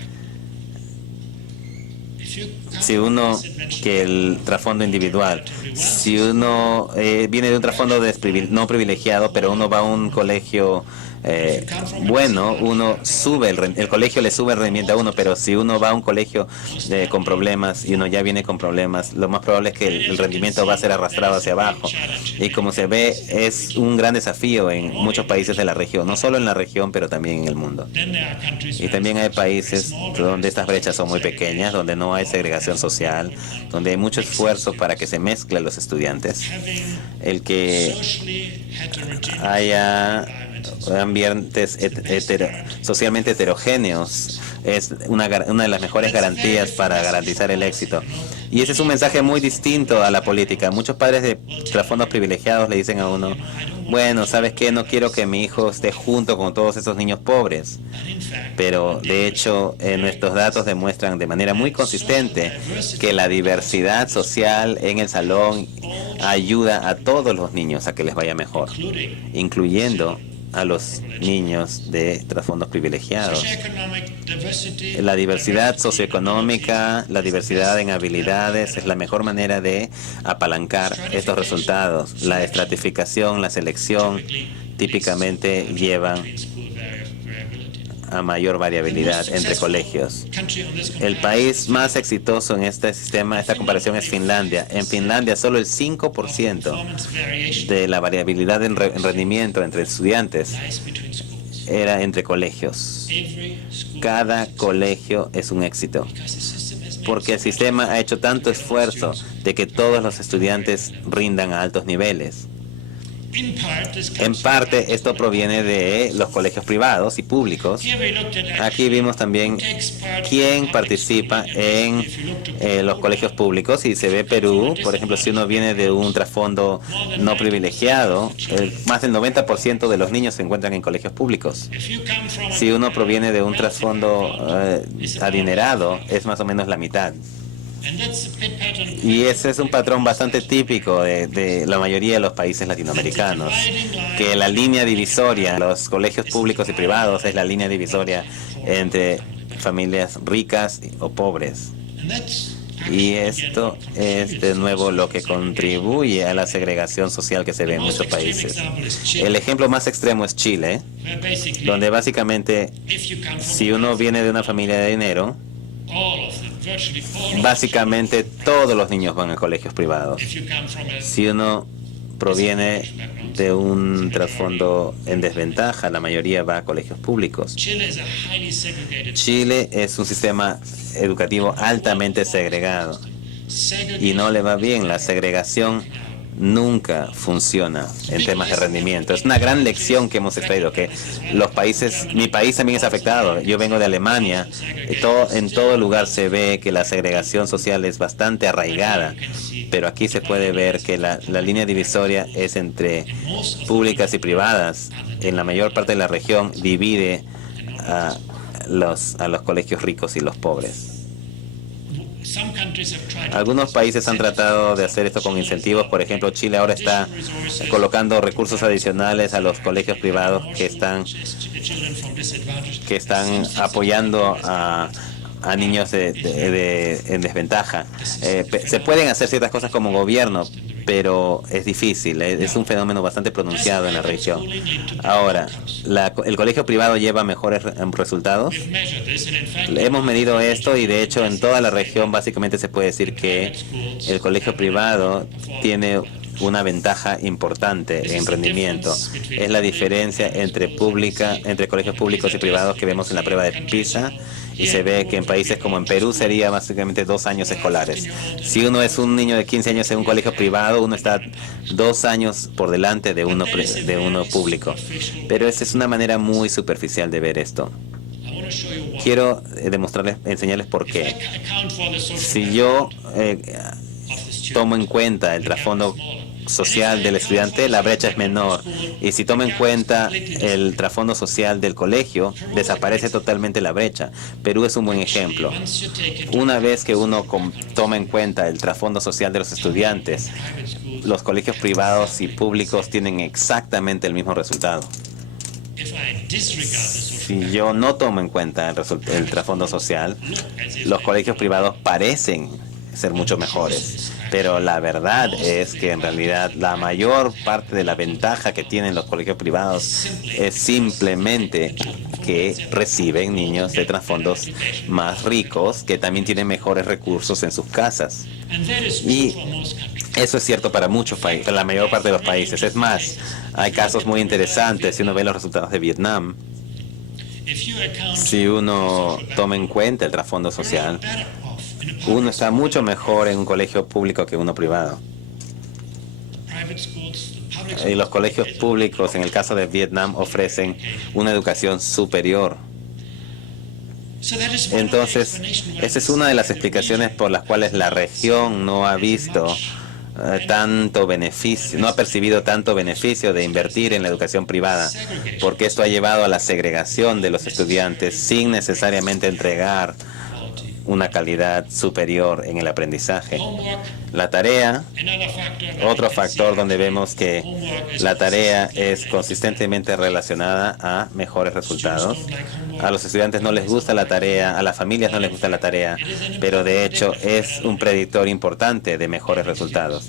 que el trasfondo individual. Si uno viene de un trasfondo no privilegiado, pero uno va a un colegio bueno, uno sube, el colegio le sube el rendimiento a uno, pero si uno va a un colegio con problemas y uno ya viene con problemas, lo más probable es que el rendimiento va a ser arrastrado hacia abajo. Y como se ve, es un gran desafío en muchos países de la región, no solo en la región, pero también en el mundo. Y también hay países donde estas brechas son muy pequeñas, donde no hay segregación social, donde hay mucho esfuerzo para que se mezclen los estudiantes. El que haya ambientes socialmente heterogéneos es una de las mejores garantías para garantizar el éxito. Y ese es un mensaje muy distinto a la política. Muchos padres de trasfondos privilegiados le dicen a uno, bueno, ¿sabes qué? No quiero que mi hijo esté junto con todos esos niños pobres. Pero, de hecho, nuestros datos demuestran de manera muy consistente que la diversidad social en el salón ayuda a todos los niños a que les vaya mejor, incluyendo a los niños de trasfondos privilegiados. La diversidad socioeconómica, la diversidad en habilidades es la mejor manera de apalancar estos resultados. La estratificación, la selección típicamente llevan a mayor variabilidad entre colegios. El país más exitoso en este sistema, esta comparación, es Finlandia. En Finlandia, solo el 5% de la variabilidad en rendimiento entre estudiantes era entre colegios. Cada colegio es un éxito, porque el sistema ha hecho tanto esfuerzo de que todos los estudiantes rindan a altos niveles. En parte, esto proviene de los colegios privados y públicos. Aquí vimos también quién participa en los colegios públicos. Y se ve Perú, por ejemplo, si uno viene de un trasfondo no privilegiado, más del 90% de los niños se encuentran en colegios públicos. Si uno proviene de un trasfondo adinerado, es más o menos la mitad. Y ese es un patrón bastante típico de la mayoría de los países latinoamericanos, que la línea divisoria, los colegios públicos y privados, es la línea divisoria entre familias ricas o pobres. Y esto es de nuevo lo que contribuye a la segregación social que se ve en muchos países. El ejemplo más extremo es Chile, donde básicamente si uno viene de una familia de dinero, básicamente todos los niños van a colegios privados. Si uno proviene de un trasfondo en desventaja, la mayoría va a colegios públicos. Chile es un sistema educativo altamente segregado y no le va bien. La segregación nunca funciona en temas de rendimiento. Es una gran lección que hemos extraído, que los países, mi país también es afectado. Yo vengo de Alemania, en todo lugar se ve que la segregación social es bastante arraigada, pero aquí se puede ver que la línea divisoria es entre públicas y privadas. En la mayor parte de la región divide a los colegios ricos y los pobres. Algunos países han tratado de hacer esto con incentivos. Por ejemplo, Chile ahora está colocando recursos adicionales a los colegios privados que están apoyando a niños en desventaja. Se pueden hacer ciertas cosas como gobierno, pero es difícil, es un fenómeno bastante pronunciado en la región. Ahora, ¿el colegio privado lleva mejores resultados? Hemos medido esto y de hecho en toda la región básicamente se puede decir que el colegio privado tiene una ventaja importante en rendimiento. Es la diferencia entre colegios públicos y privados que vemos en la prueba de PISA, y se ve que en países como en Perú sería básicamente 2 años escolares. Si uno es un niño de 15 años en un colegio privado, uno está 2 años por delante de uno público. Pero esa es una manera muy superficial de ver esto. Quiero enseñarles por qué. Si yo tomo en cuenta el trasfondo social del estudiante, la brecha es menor. Y si tomo en cuenta el trasfondo social del colegio, desaparece totalmente la brecha. Perú es un buen ejemplo. Una vez que uno toma en cuenta el trasfondo social de los estudiantes, los colegios privados y públicos tienen exactamente el mismo resultado. Si yo no tomo en cuenta el trasfondo social, los colegios privados parecen ser mucho mejores. Pero la verdad es que en realidad la mayor parte de la ventaja que tienen los colegios privados es simplemente que reciben niños de trasfondos más ricos que también tienen mejores recursos en sus casas. Y eso es cierto para muchos países, para la mayor parte de los países. Es más, hay casos muy interesantes. Si uno ve los resultados de Vietnam, si uno toma en cuenta el trasfondo social, uno está mucho mejor en un colegio público que uno privado. Y los colegios públicos, en el caso de Vietnam, ofrecen una educación superior. Entonces, esa es una de las explicaciones por las cuales la región no ha visto tanto beneficio, no ha percibido tanto beneficio de invertir en la educación privada, porque esto ha llevado a la segregación de los estudiantes sin necesariamente entregar una calidad superior en el aprendizaje. La tarea, otro factor donde vemos que la tarea es consistentemente relacionada a mejores resultados. A los estudiantes no les gusta la tarea, a las familias no les gusta la tarea, pero de hecho es un predictor importante de mejores resultados.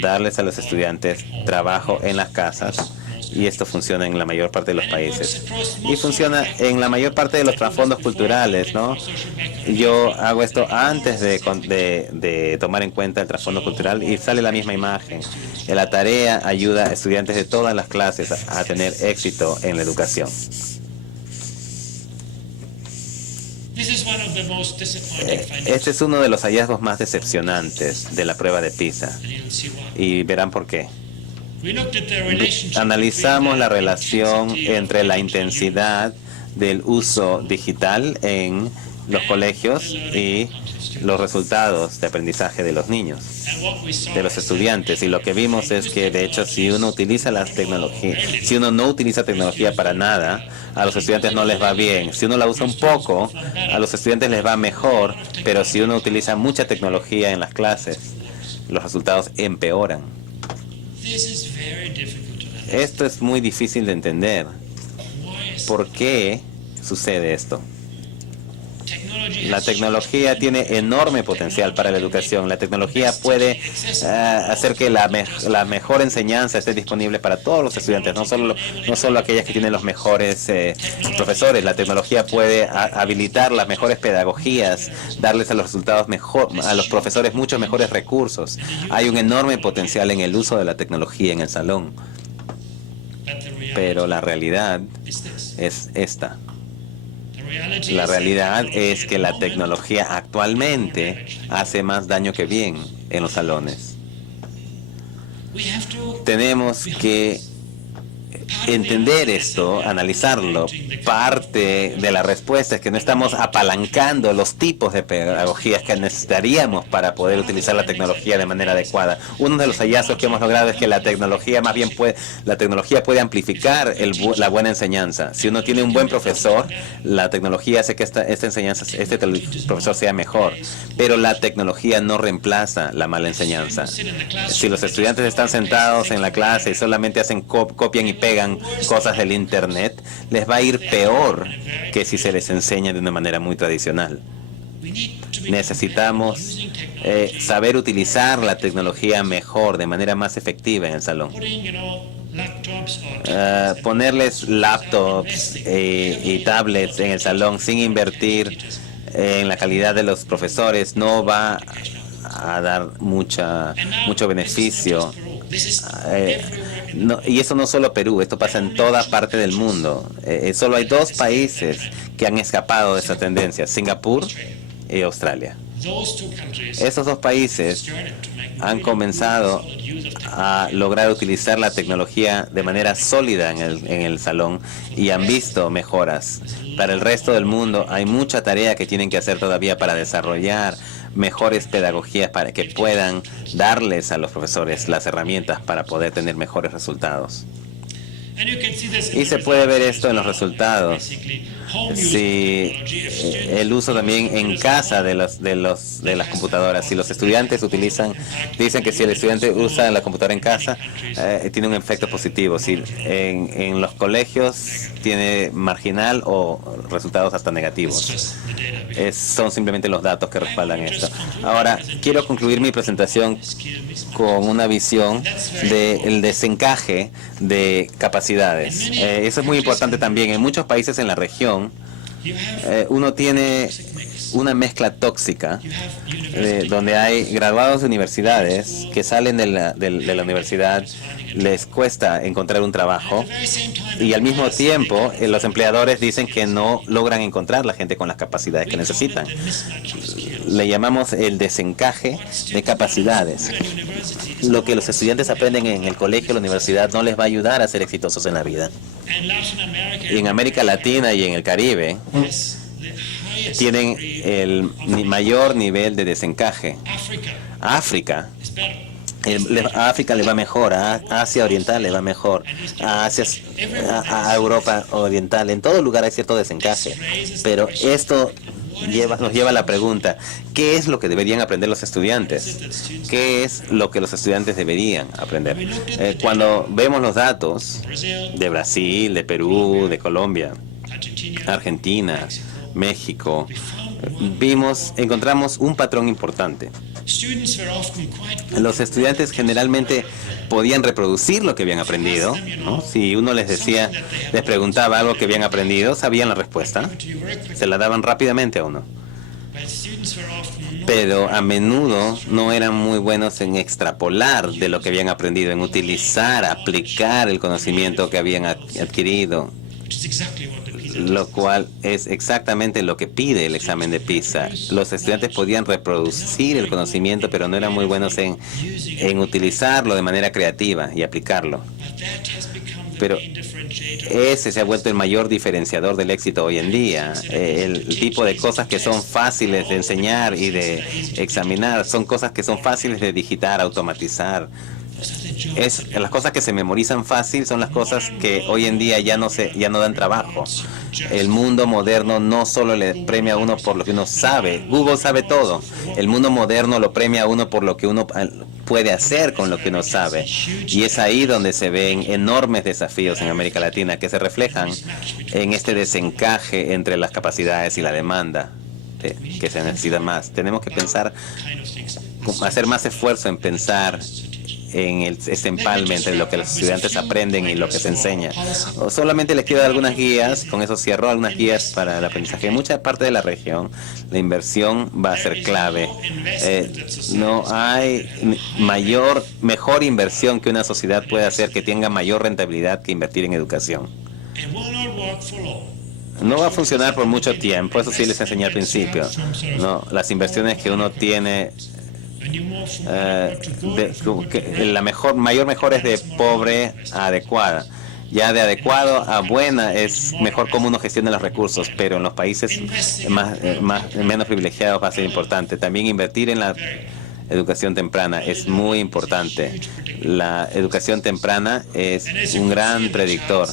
Darles a los estudiantes trabajo en las casas, y esto funciona en la mayor parte de los países. Y funciona en la mayor parte de los trasfondos culturales, ¿no? Yo hago esto antes de tomar en cuenta el trasfondo cultural y sale la misma imagen. La tarea ayuda a estudiantes de todas las clases a tener éxito en la educación. Este es uno de los hallazgos más decepcionantes de la prueba de PISA. Y verán por qué. Analizamos la relación entre la intensidad del uso digital en los colegios y los resultados de aprendizaje de los niños, de los estudiantes. Y lo que vimos es que, de hecho, si uno utiliza las tecnologías, si uno no utiliza tecnología para nada, a los estudiantes no les va bien. Si uno la usa un poco, a los estudiantes les va mejor, pero si uno utiliza mucha tecnología en las clases, los resultados empeoran. Esto es muy difícil de entender. ¿Por qué sucede esto? La tecnología tiene enorme potencial para la educación. La tecnología puede hacer que la mejor enseñanza esté disponible para todos los estudiantes, no solo aquellas que tienen los mejores profesores. La tecnología puede habilitar las mejores pedagogías, darles a los resultados a los profesores muchos mejores recursos. Hay un enorme potencial en el uso de la tecnología en el salón. Pero la realidad es esta. La realidad es que la tecnología actualmente hace más daño que bien en los salones. Tenemos que entender esto, analizarlo. Parte de la respuesta es que no estamos apalancando los tipos de pedagogías que necesitaríamos para poder utilizar la tecnología de manera adecuada. Uno de los hallazgos que hemos logrado es que la tecnología puede amplificar la buena enseñanza. Si uno tiene un buen profesor, la tecnología hace que este profesor sea mejor, pero la tecnología no reemplaza la mala enseñanza. Si los estudiantes están sentados en la clase y solamente copian y pegan cosas del internet, les va a ir peor que si se les enseña de una manera muy tradicional. Necesitamos saber utilizar la tecnología mejor, de manera más efectiva en el salón. Ponerles laptops y tablets en el salón sin invertir en la calidad de los profesores no va a dar mucho beneficio. Y eso no solo Perú, esto pasa en toda parte del mundo. Solo hay 2 países que han escapado de esta tendencia, Singapur y Australia. Esos 2 países han comenzado a lograr utilizar la tecnología de manera sólida en el salón y han visto mejoras. Para el resto del mundo hay mucha tarea que tienen que hacer todavía para desarrollar mejores pedagogías para que puedan darles a los profesores las herramientas para poder tener mejores resultados. Y se puede ver esto en los resultados. Si el uso también en casa de las computadoras, si los estudiantes dicen que si el estudiante usa la computadora en casa, tiene un efecto positivo. Si en los colegios tiene marginal o resultados hasta negativos. Son simplemente los datos que respaldan esto. Ahora, quiero concluir mi presentación con una visión del desencaje de capacidades. Eso es muy importante también. En muchos países en la región, uno tiene una mezcla tóxica donde hay graduados de universidades que salen de la universidad, les cuesta encontrar un trabajo y al mismo tiempo los empleadores dicen que no logran encontrar la gente con las capacidades que necesitan. Le llamamos el desencaje de capacidades. Lo que los estudiantes aprenden en el colegio o la universidad no les va a ayudar a ser exitosos en la vida. Y en América Latina y en el Caribe tienen el mayor nivel de desencaje. A África le va mejor, a Asia Oriental le va mejor, a Europa Oriental, en todo lugar hay cierto desencaje. Pero esto nos lleva a la pregunta, ¿qué es lo que deberían aprender los estudiantes? ¿Qué es lo que los estudiantes deberían aprender? Cuando vemos los datos de Brasil, de Perú, de Colombia, Argentina, México, encontramos un patrón importante. Los estudiantes generalmente podían reproducir lo que habían aprendido, ¿no? Si uno les preguntaba algo que habían aprendido, sabían la respuesta, se la daban rápidamente a uno. Pero a menudo no eran muy buenos en extrapolar de lo que habían aprendido, en utilizar, aplicar el conocimiento que habían adquirido, lo cual es exactamente lo que pide el examen de PISA. Los estudiantes podían reproducir el conocimiento, pero no eran muy buenos en utilizarlo de manera creativa y aplicarlo. Pero ese se ha vuelto el mayor diferenciador del éxito hoy en día. El tipo de cosas que son fáciles de enseñar y de examinar son cosas que son fáciles de digitar, automatizar. Las cosas que se memorizan fácil son las cosas que hoy en día ya no dan trabajo. El mundo moderno no solo le premia a uno por lo que uno sabe. Google sabe todo. El mundo moderno lo premia a uno por lo que uno puede hacer con lo que uno sabe. Y es ahí donde se ven enormes desafíos en América Latina que se reflejan en este desencaje entre las capacidades y la demanda que se necesita más. Tenemos que hacer más esfuerzo en pensar en este empalme entre lo que los estudiantes aprenden y lo que se enseña. Solamente les quiero dar algunas guías, con eso cierro, algunas guías para el aprendizaje. En mucha parte de la región, la inversión va a ser clave. No hay mejor inversión que una sociedad puede hacer que tenga mayor rentabilidad que invertir en educación. No va a funcionar por mucho tiempo, eso sí les enseñé al principio. No, las inversiones que uno tiene, mejor es de pobre a adecuada. Ya de adecuado a buena es mejor cómo uno gestiona los recursos, pero en los países menos privilegiados va a ser importante. También invertir en la educación temprana es muy importante. La educación temprana es un gran predictor.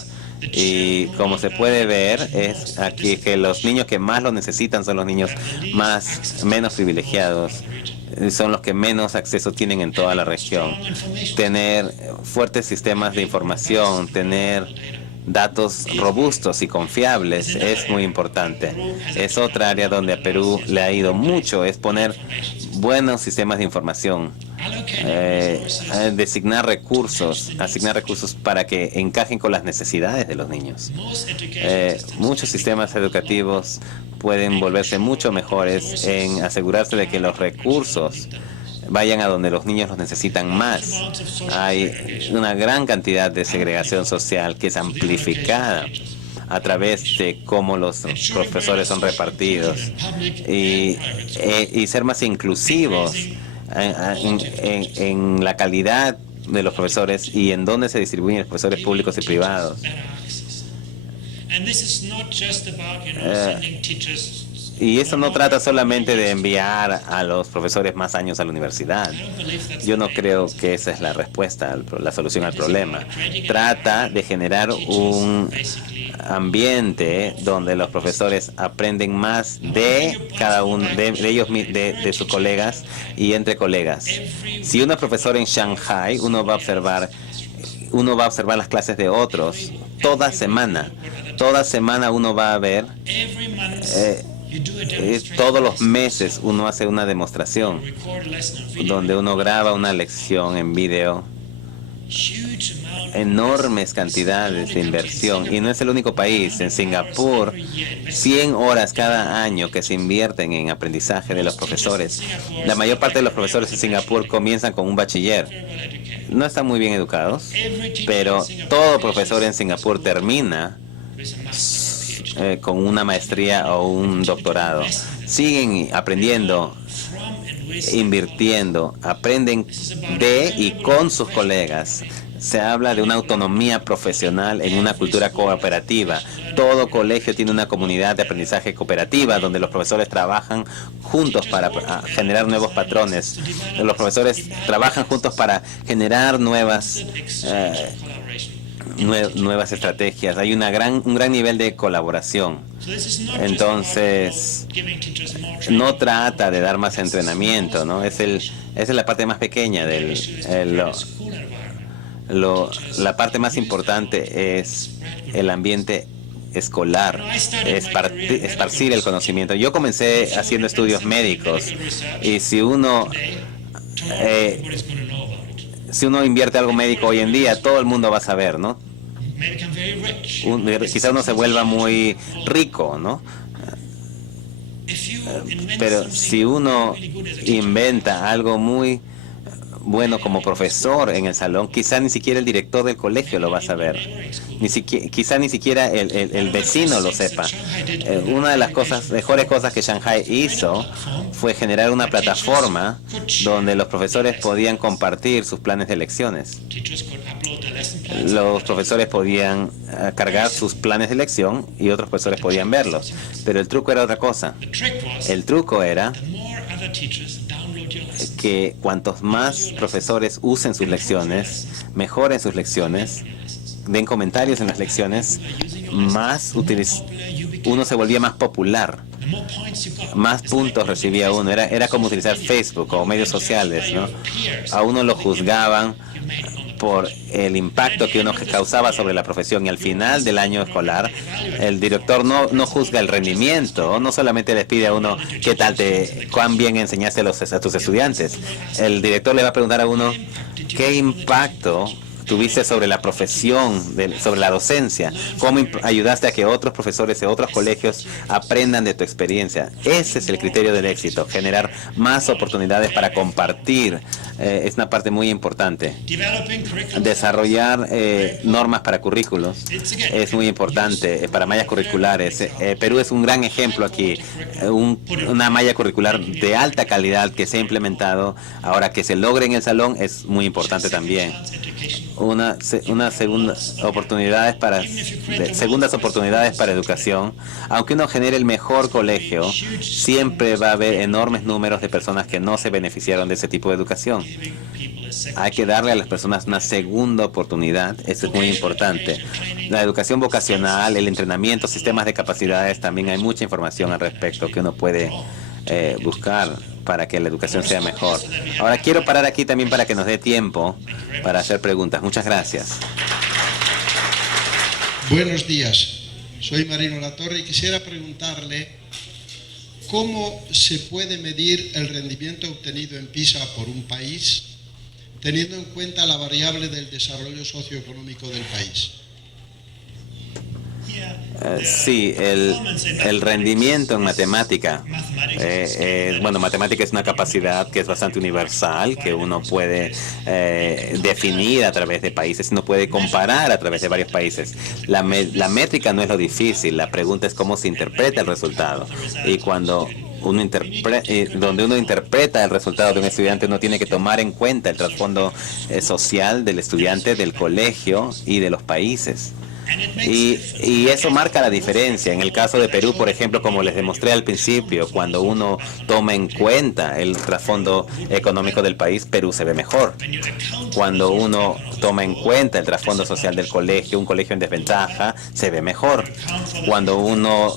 Y como se puede ver, es aquí que los niños que más lo necesitan son los niños menos privilegiados. Son los que menos acceso tienen en toda la región. Tener fuertes sistemas de información, tener datos robustos y confiables es muy importante. Es otra área donde a Perú le ha ido mucho, es poner buenos sistemas de información, asignar recursos para que encajen con las necesidades de los niños. Muchos sistemas educativos pueden volverse mucho mejores en asegurarse de que los recursos vayan a donde los niños los necesitan más. Hay una gran cantidad de segregación social que es amplificada a través de cómo los profesores son repartidos y ser más inclusivos en la calidad de los profesores y en dónde se distribuyen los profesores públicos y privados. Y eso no trata solamente de enviar a los profesores más años a la universidad. Yo no creo que esa es la respuesta, la solución al problema. Trata de generar un ambiente donde los profesores aprenden más de cada uno de ellos, de sus colegas y entre colegas. Si uno es profesor en Shanghai, uno va a observar las clases de otros toda semana. Toda semana uno va a ver. Todos los meses uno hace una demostración donde uno graba una lección en video. Enormes cantidades de inversión. Y no es el único país. En Singapur, 100 horas cada año que se invierten en aprendizaje de los profesores. La mayor parte de los profesores en Singapur comienzan con un bachiller. No están muy bien educados, pero todo profesor en Singapur termina con una maestría o un doctorado. Siguen aprendiendo, invirtiendo, aprenden de y con sus colegas. Se habla de una autonomía profesional en una cultura cooperativa. Todo colegio tiene una comunidad de aprendizaje cooperativa donde los profesores trabajan juntos para generar nuevos patrones. Los profesores trabajan juntos para generar nuevas estrategias. Hay un gran nivel de colaboración. Entonces, no trata de dar más entrenamiento, ¿no? Esa es la parte más pequeña la parte más importante es el ambiente escolar, esparcir el conocimiento. Yo comencé haciendo estudios médicos y si uno invierte algo médico hoy en día, todo el mundo va a saber, ¿no? Quizá uno se vuelva muy rico, ¿no? Pero si uno inventa algo muy bueno como profesor en el salón, quizá ni siquiera el director del colegio lo va a saber. Quizá ni siquiera el vecino lo sepa. Una de las mejores cosas que Shanghai hizo fue generar una plataforma donde los profesores podían compartir sus planes de lecciones. Los profesores podían cargar sus planes de lección y otros profesores podían verlos. Pero el truco era otra cosa. El truco era que cuantos más profesores usen sus lecciones, mejoren sus lecciones, den comentarios en las lecciones, uno se volvía más popular, más puntos recibía uno. Era como utilizar Facebook o medios sociales, ¿no? A uno lo juzgaban por el impacto que uno causaba sobre la profesión, y al final del año escolar el director no juzga el rendimiento, no solamente les pide a uno cuán bien enseñaste a tus estudiantes. El director le va a preguntar a uno qué impacto tuviste sobre la profesión, sobre la docencia, cómo ayudaste a que otros profesores de otros colegios aprendan de tu experiencia. Ese es el criterio del éxito, generar más oportunidades para compartir. Es una parte muy importante. Desarrollar normas para currículos es muy importante, para mallas curriculares. Perú es un gran ejemplo aquí, una malla curricular de alta calidad que se ha implementado. Ahora, que se logre en el salón es muy importante también. Segundas oportunidades para educación. Aunque uno genere el mejor colegio, siempre va a haber enormes números de personas que no se beneficiaron de ese tipo de educación. Hay que darle a las personas una segunda oportunidad. Eso es muy importante. La educación vocacional, el entrenamiento, sistemas de capacidades, también hay mucha información al respecto que uno puede buscar para que la educación sea mejor. Ahora quiero parar aquí también para que nos dé tiempo para hacer preguntas. Muchas gracias. Buenos días, soy Marino Latorre y quisiera preguntarle cómo se puede medir el rendimiento obtenido en PISA por un país teniendo en cuenta la variable del desarrollo socioeconómico del país. Sí, el rendimiento en matemática. Bueno, matemática es una capacidad que es bastante universal, que uno puede definir a través de países, uno puede comparar a través de varios países. La métrica no es lo difícil, la pregunta es cómo se interpreta el resultado. Y cuando donde uno interpreta el resultado de un estudiante, uno tiene que tomar en cuenta el trasfondo social del estudiante, del colegio y de los países. Y eso marca la diferencia. En el caso de Perú, por ejemplo, como les demostré al principio, cuando uno toma en cuenta el trasfondo económico del país, Perú se ve mejor. Cuando uno toma en cuenta el trasfondo social del colegio, un colegio en desventaja, se ve mejor. Cuando uno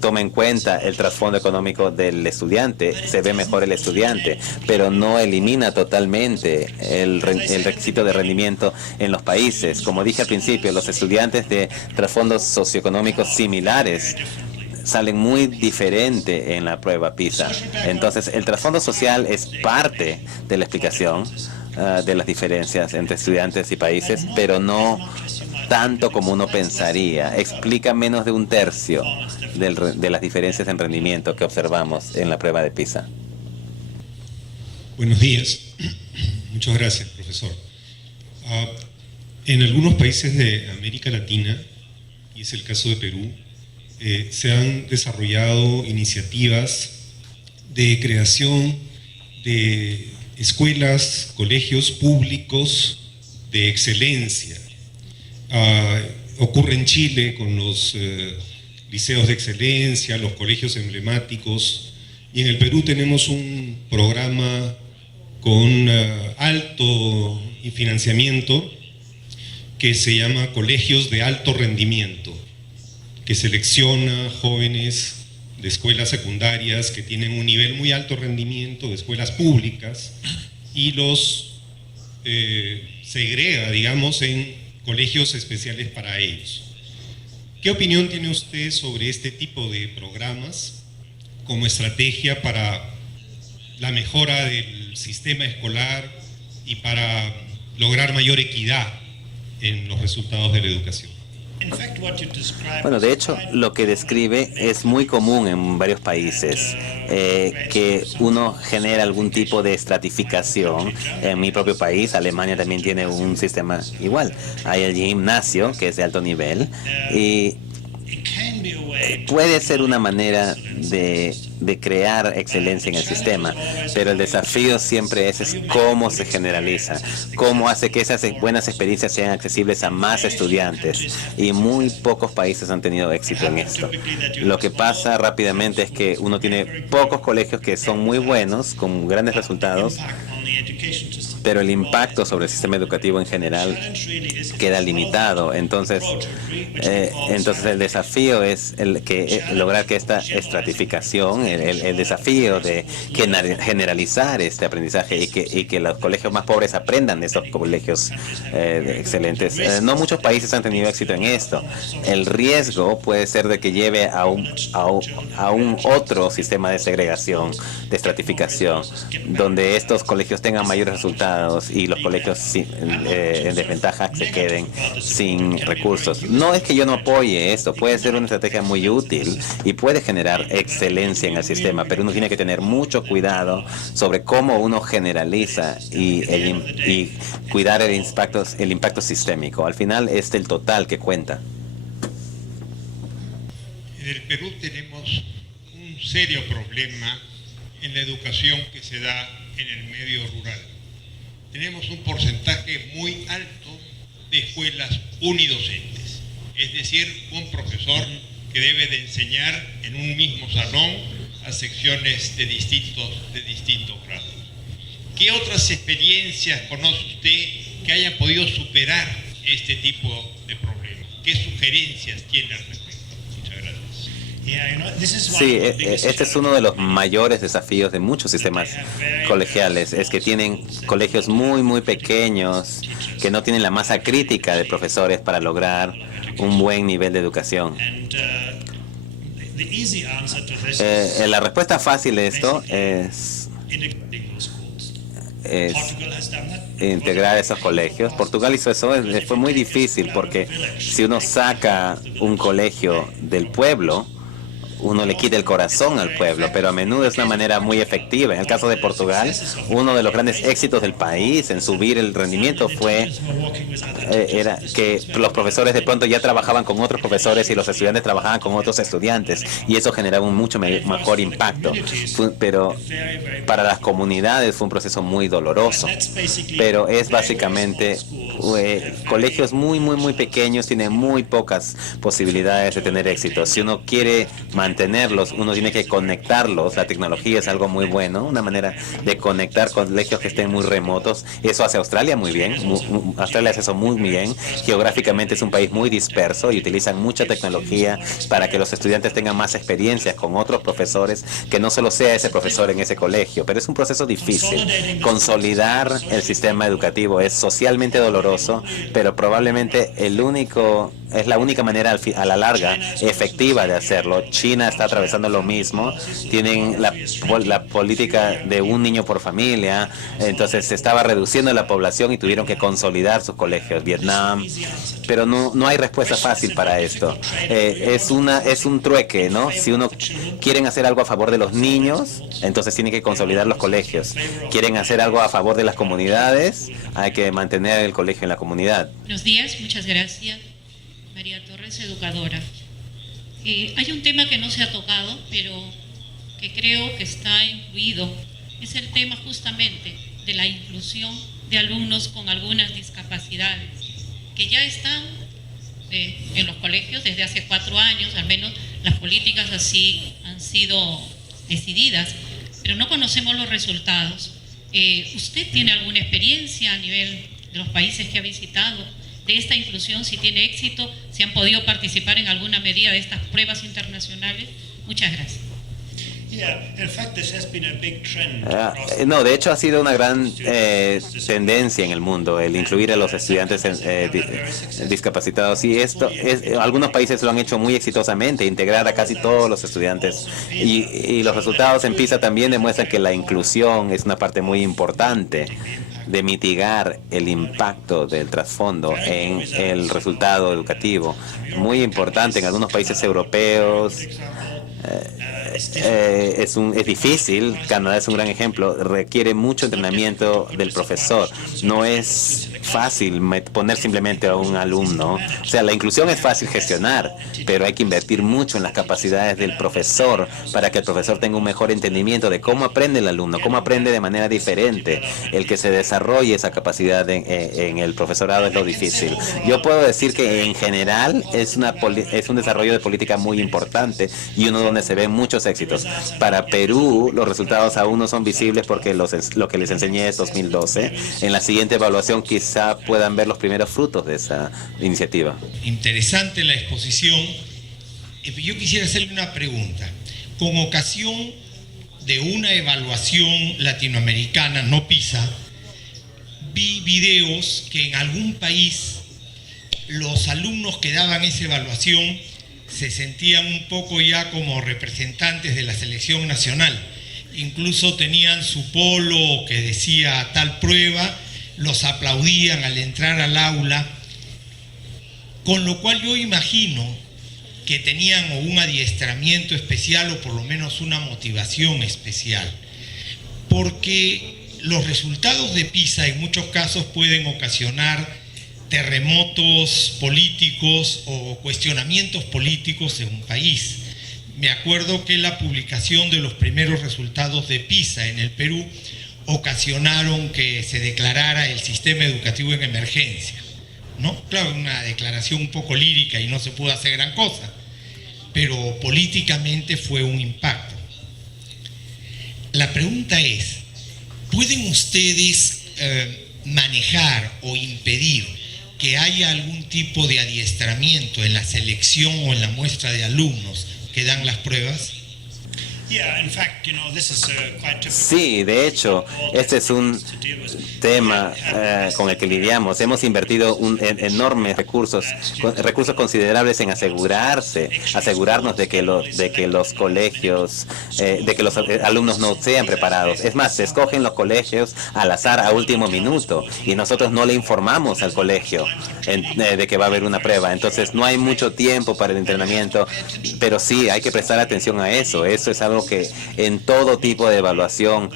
toma en cuenta el trasfondo económico del estudiante, se ve mejor el estudiante, pero no elimina totalmente el requisito de rendimiento en los países. Como dije al principio, los estudiantes de trasfondos socioeconómicos similares salen muy diferente en la prueba PISA. Entonces, el trasfondo social es parte de la explicación de las diferencias entre estudiantes y países, pero no tanto como uno pensaría. Explica menos de un tercio de las diferencias en rendimiento que observamos en la prueba de PISA. Buenos días. Muchas gracias, profesor. En algunos países de América Latina, y es el caso de Perú, se han desarrollado iniciativas de creación de escuelas, colegios públicos de excelencia. Ocurre en Chile con los liceos de excelencia, los colegios emblemáticos, y en el Perú tenemos un programa con alto financiamiento que se llama Colegios de Alto Rendimiento, que selecciona jóvenes de escuelas secundarias que tienen un nivel muy alto rendimiento, de escuelas públicas, y los segrega, digamos, en colegios especiales para ellos. ¿Qué opinión tiene usted sobre este tipo de programas como estrategia para la mejora del sistema escolar y para lograr mayor equidad en los resultados de la educación? Bueno, de hecho, lo que describe es muy común en varios países, que uno genera algún tipo de estratificación. En mi propio país, Alemania, también tiene un sistema igual. Hay el gimnasio, que es de alto nivel, y puede ser una manera de crear excelencia en el sistema, pero el desafío siempre es cómo se generaliza, cómo hace que esas buenas experiencias sean accesibles a más estudiantes, y muy pocos países han tenido éxito en esto. Lo que pasa rápidamente es que uno tiene pocos colegios que son muy buenos, con grandes resultados, pero el impacto sobre el sistema educativo en general queda limitado. Entonces el desafío es lograr que esta estratificación, el desafío de generalizar este aprendizaje y que los colegios más pobres aprendan de esos colegios excelentes. No muchos países han tenido éxito en esto. El riesgo puede ser de que lleve a un otro sistema de segregación, de estratificación, donde estos colegios tengan mayores resultados y los colegios en desventaja se queden sin recursos. No es que yo no apoye esto, puede ser una estrategia muy útil y puede generar excelencia en el sistema, pero uno tiene que tener mucho cuidado sobre cómo uno generaliza y cuidar el impacto sistémico. Al final es el total que cuenta. En el Perú tenemos un serio problema en la educación que se da en el medio rural. Tenemos un porcentaje muy alto de escuelas unidocentes, es decir, un profesor que debe de enseñar en un mismo salón a secciones de distintos grados. ¿Qué otras experiencias conoce usted que hayan podido superar este tipo de problemas? ¿Qué sugerencias tiene al respecto? Muchas gracias. Sí, este es uno de los mayores desafíos de muchos sistemas colegiales, es que tienen colegios muy, muy pequeños, que no tienen la masa crítica de profesores para lograr un buen nivel de educación. La respuesta fácil de esto es integrar esos colegios. Portugal hizo eso, fue muy difícil porque si uno saca un colegio del pueblo, uno le quita el corazón al pueblo, pero a menudo es una manera muy efectiva. En el caso de Portugal, uno de los grandes éxitos del país en subir el rendimiento era que los profesores de pronto ya trabajaban con otros profesores y los estudiantes trabajaban con otros estudiantes, y eso generaba un mucho mejor impacto. Pero para las comunidades fue un proceso muy doloroso. Pero es básicamente colegios muy pequeños tienen muy pocas posibilidades de tener éxito. Si uno quiere mantenerlos, uno tiene que conectarlos. La tecnología es algo muy bueno, una manera de conectar colegios que estén muy remotos. Eso hace Australia muy bien. Australia hace eso muy bien. Geográficamente es un país muy disperso y utilizan mucha tecnología para que los estudiantes tengan más experiencias con otros profesores, que no solo sea ese profesor en ese colegio. Pero es un proceso difícil. Consolidar el sistema educativo es socialmente doloroso, pero probablemente es la única manera a la larga efectiva de hacerlo. China está atravesando lo mismo. Tienen la política de un niño por familia. Entonces se estaba reduciendo la población y tuvieron que consolidar sus colegios. Vietnam. Pero no hay respuesta fácil para esto. Es un trueque, ¿no? Si uno quieren hacer algo a favor de los niños, entonces tienen que consolidar los colegios. Quieren hacer algo a favor de las comunidades, hay que mantener el colegio en la comunidad. Buenos días, muchas gracias. María Torres, educadora. Hay un tema que no se ha tocado, pero que creo que está incluido. Es el tema justamente de la inclusión de alumnos con algunas discapacidades, que ya están en los colegios desde hace 4 años, al menos las políticas así han sido decididas, pero no conocemos los resultados. ¿Usted tiene alguna experiencia a nivel de los países que ha visitado de esta inclusión, si tiene éxito, si han podido participar en alguna medida de estas pruebas internacionales? Muchas gracias. No, de hecho ha sido una gran tendencia en el mundo el incluir a los estudiantes discapacitados, y algunos países lo han hecho muy exitosamente, integrar a casi todos los estudiantes, y los resultados en PISA también demuestran que la inclusión es una parte muy importante de mitigar el impacto del trasfondo en el resultado educativo. Muy importante en algunos países europeos. Es difícil. Canadá es un gran ejemplo. Requiere mucho entrenamiento del profesor. No es fácil poner simplemente a un alumno. O sea, la inclusión es fácil gestionar, pero hay que invertir mucho en las capacidades del profesor para que el profesor tenga un mejor entendimiento de cómo aprende el alumno, cómo aprende de manera diferente. El que se desarrolle esa capacidad en el profesorado es lo difícil. Yo puedo decir que en general es un desarrollo de política muy importante y uno donde se ven muchos éxitos. Para Perú, los resultados aún no son visibles porque lo que les enseñé es 2012. En la siguiente evaluación quizá puedan ver los primeros frutos de esa iniciativa. Interesante la exposición. Yo quisiera hacerle una pregunta. Con ocasión de una evaluación latinoamericana, no PISA, vi videos que en algún país los alumnos que daban esa evaluación se sentían un poco ya como representantes de la selección nacional. Incluso tenían su polo que decía tal prueba, los aplaudían al entrar al aula, con lo cual yo imagino que tenían un adiestramiento especial o por lo menos una motivación especial, porque los resultados de PISA en muchos casos pueden ocasionar terremotos políticos o cuestionamientos políticos en un país. Me acuerdo que la publicación de los primeros resultados de PISA en el Perú ocasionaron que se declarara el sistema educativo en emergencia, ¿no? Claro, una declaración un poco lírica y no se pudo hacer gran cosa, pero políticamente fue un impacto. La pregunta es, ¿pueden ustedes manejar o impedir que haya algún tipo de adiestramiento en la selección o en la muestra de alumnos que dan las pruebas? Sí, de hecho, este es un tema con el que lidiamos. Hemos invertido enormes recursos considerables en asegurarnos de que los colegios, de que los alumnos no sean preparados. Es más, se escogen los colegios al azar a último minuto y nosotros no le informamos al colegio de que va a haber una prueba. Entonces no hay mucho tiempo para el entrenamiento, pero sí hay que prestar atención a eso. Eso es algo que en todo tipo de evaluación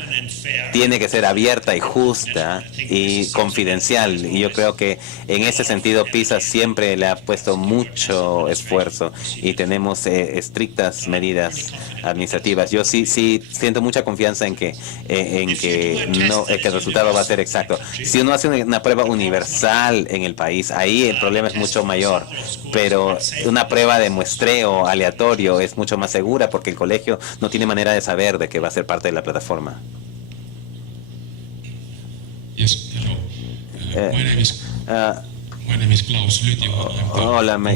tiene que ser abierta y justa y confidencial. Y yo creo que en ese sentido PISA siempre le ha puesto mucho esfuerzo y tenemos estrictas medidas administrativas. Yo sí siento mucha confianza en que el resultado va a ser exacto. Si uno hace una prueba universal en el país, ahí el problema es mucho mayor. Pero una prueba de muestreo aleatorio es mucho más segura porque el colegio no tiene manera de saber de que va a ser parte de la plataforma. Yes, hello. My name is Klaus Lüttinger. Hola, me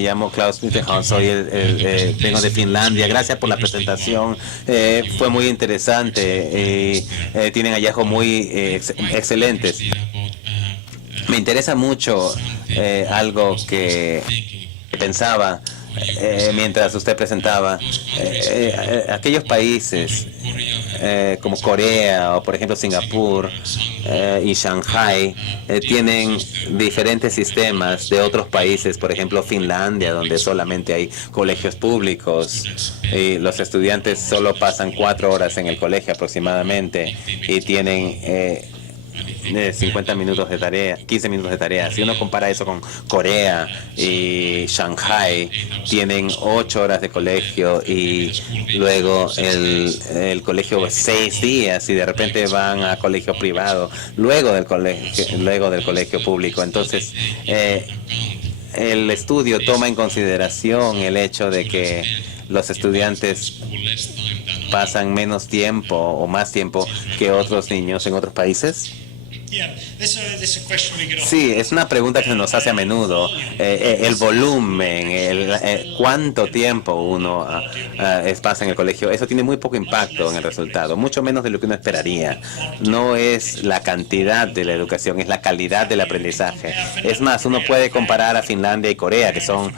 llamo Klaus Lüttinger, vengo de Finlandia. Gracias por la presentación, fue muy interesante, tienen hallazgos muy excelentes. Me interesa mucho algo que pensaba mientras usted presentaba. Aquellos países como Corea o por ejemplo Singapur y Shanghai tienen diferentes sistemas de otros países, por ejemplo Finlandia, donde solamente hay colegios públicos y los estudiantes solo pasan 4 horas en el colegio aproximadamente y tienen 50 minutos de tarea, 15 minutos de tarea. Si uno compara eso con Corea y Shanghai, tienen 8 horas de colegio y luego el colegio 6 días y de repente van a colegio privado luego del colegio público. Entonces el estudio toma en consideración el hecho de que los estudiantes pasan menos tiempo o más tiempo que otros niños en otros países. Sí, es una pregunta que se nos hace a menudo. El volumen, cuánto tiempo uno pasa en el colegio, eso tiene muy poco impacto en el resultado, mucho menos de lo que uno esperaría. No es la cantidad de la educación, es la calidad del aprendizaje. Es más, uno puede comparar a Finlandia y Corea, que son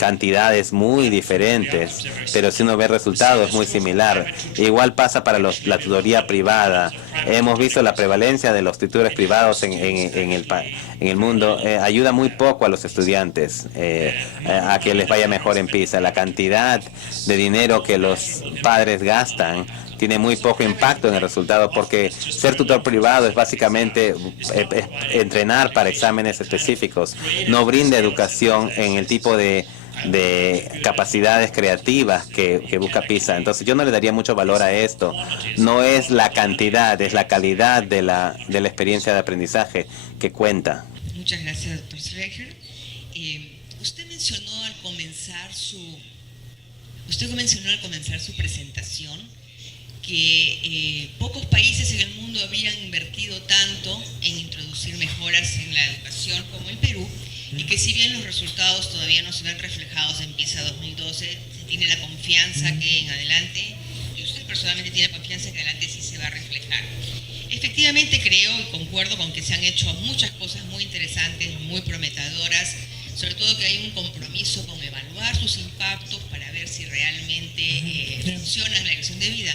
cantidades muy diferentes, pero si uno ve resultados es muy similar. Igual pasa para la tutoría privada. Hemos visto la prevalencia de los tutores privados en el mundo. Ayuda muy poco a los estudiantes a que les vaya mejor en PISA. La cantidad de dinero que los padres gastan tiene muy poco impacto en el resultado, porque ser tutor privado es básicamente entrenar para exámenes específicos. No brinda educación en el tipo de capacidades creativas que busca PISA. Entonces yo no le daría mucho valor a esto. No es la cantidad, es la calidad de la experiencia de aprendizaje que cuenta. Muchas gracias, doctor Schleicher. Usted mencionó al comenzar su presentación que pocos países en el mundo habían invertido tanto en introducir mejoras en la educación como el Perú, y que si bien los resultados todavía no se ven reflejados en PISA 2012, se tiene la confianza que en adelante, y usted personalmente tiene confianza que adelante sí se va a reflejar. Efectivamente creo y concuerdo con que se han hecho muchas cosas muy interesantes, muy prometedoras, sobre todo que hay un compromiso con evaluar sus impactos para ver si realmente funcionan en la elección de vida.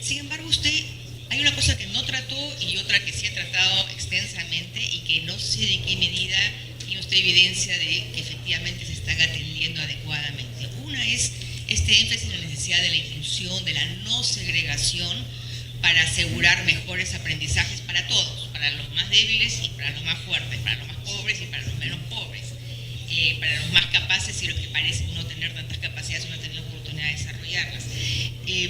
Sin embargo, hay una cosa que no trató y otra que sí ha tratado extensamente y que no sé de qué medida tiene usted evidencia de que efectivamente se están atendiendo adecuadamente. Una es este énfasis en la necesidad de la inclusión, de la no segregación, para asegurar mejores aprendizajes para todos, para los más débiles y para los más fuertes, para los más pobres y para los menos pobres, para los más capaces y los que parecen no tener tantas capacidades o no tener la oportunidad de desarrollarlas.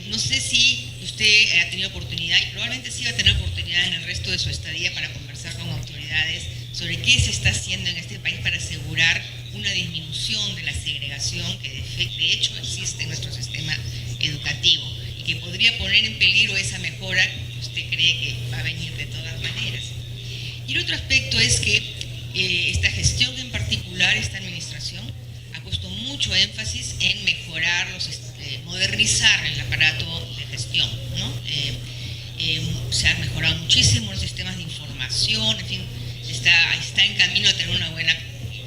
No sé si usted ha tenido oportunidad, y probablemente sí va a tener oportunidad en el resto de su estadía, para conversar con autoridades sobre qué se está haciendo en este país para asegurar una disminución de la segregación que de hecho existe en nuestro sistema educativo y que podría poner en peligro esa mejora que usted cree que va a venir de todas maneras. Y el otro aspecto es que esta gestión en particular, esta administración, ha puesto mucho mucho énfasis en mejorar, modernizar el aparato de gestión, ¿no? Se han mejorado muchísimo los sistemas de información, en fin, está en camino a tener una buena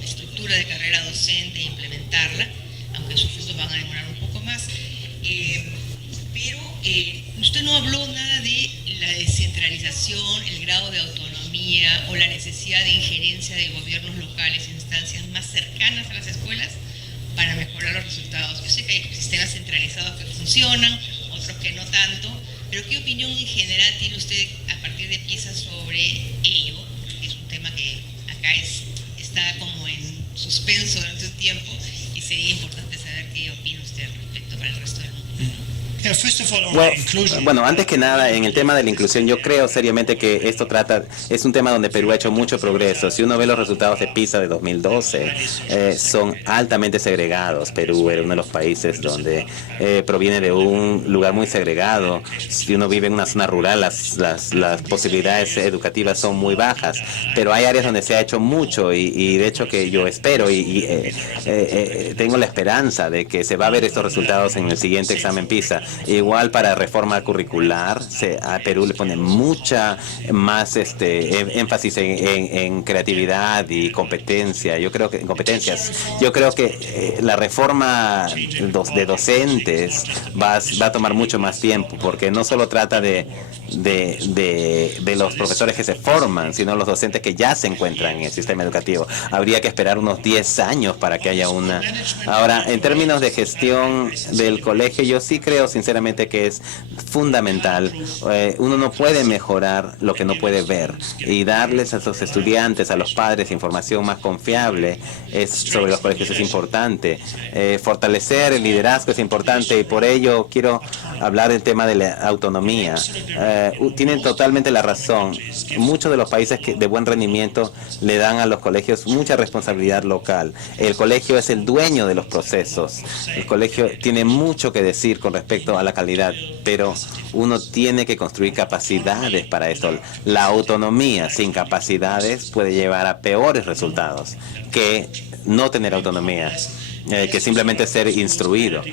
estructura de carrera docente e implementarla, aunque sus frutos van a demorar un poco más. Pero usted no habló nada de la descentralización, el grado de autonomía o la necesidad de injerencia de gobiernos locales e instancias más cercanas a las escuelas para mejorar los resultados. Yo sé que hay sistemas centralizados que funcionan, otros que no tanto, pero ¿qué opinión en general tiene usted a partir de PISA sobre ello? Que es un tema que acá está como en suspenso durante un tiempo y sería importante saber qué opina usted al respecto para el resto del mundo. Bueno, antes que nada, en el tema de la inclusión, yo creo seriamente que esto es un tema donde Perú ha hecho mucho progreso. Si uno ve los resultados de PISA de 2012, son altamente segregados. Perú era uno de los países donde proviene de un lugar muy segregado. Si uno vive en una zona rural, las posibilidades educativas son muy bajas, pero hay áreas donde se ha hecho mucho y de hecho que yo espero y tengo la esperanza de que se va a ver estos resultados en el siguiente examen PISA. Igual para reforma curricular, a Perú le pone mucha más énfasis en creatividad y competencia. Yo creo que la reforma de docentes va a tomar mucho más tiempo, porque no solo trata de los profesores que se forman, sino los docentes que ya se encuentran en el sistema educativo. Habría que esperar unos 10 años para que haya una. Ahora, en términos de gestión del colegio, yo sí creo sinceramente que es fundamental. Uno no puede mejorar lo que no puede ver, y darles a los estudiantes, a los padres, información más confiable sobre los colegios es importante. Fortalecer el liderazgo es importante, y por ello quiero hablar del tema de la autonomía. Tienen totalmente la razón. Muchos de los países de buen rendimiento le dan a los colegios mucha responsabilidad local. El colegio es el dueño de los procesos. El colegio tiene mucho que decir con respecto a la calidad, pero uno tiene que construir capacidades para esto. La autonomía sin capacidades puede llevar a peores resultados que no tener autonomía, que simplemente ser instruido.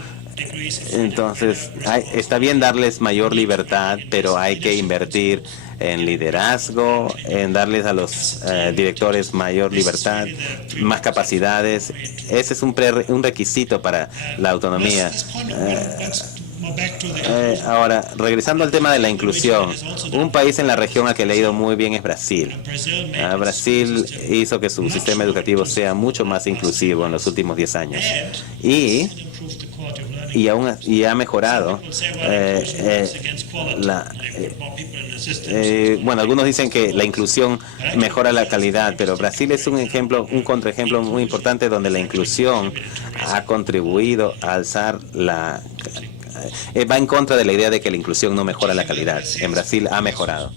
Entonces, está bien darles mayor libertad, pero hay que invertir en liderazgo, en darles a los directores mayor libertad, más capacidades. Ese es un requisito para la autonomía. Ahora, regresando al tema de la inclusión, un país en la región al que le ha ido muy bien es Brasil. Brasil hizo que su sistema educativo sea mucho más inclusivo en los últimos 10 años. Y ha mejorado. Bueno, algunos dicen que la inclusión mejora la calidad, pero Brasil es un contraejemplo muy importante donde la inclusión ha contribuido a alzar va en contra de la idea de que la inclusión no mejora la calidad. En Brasil ha mejorado.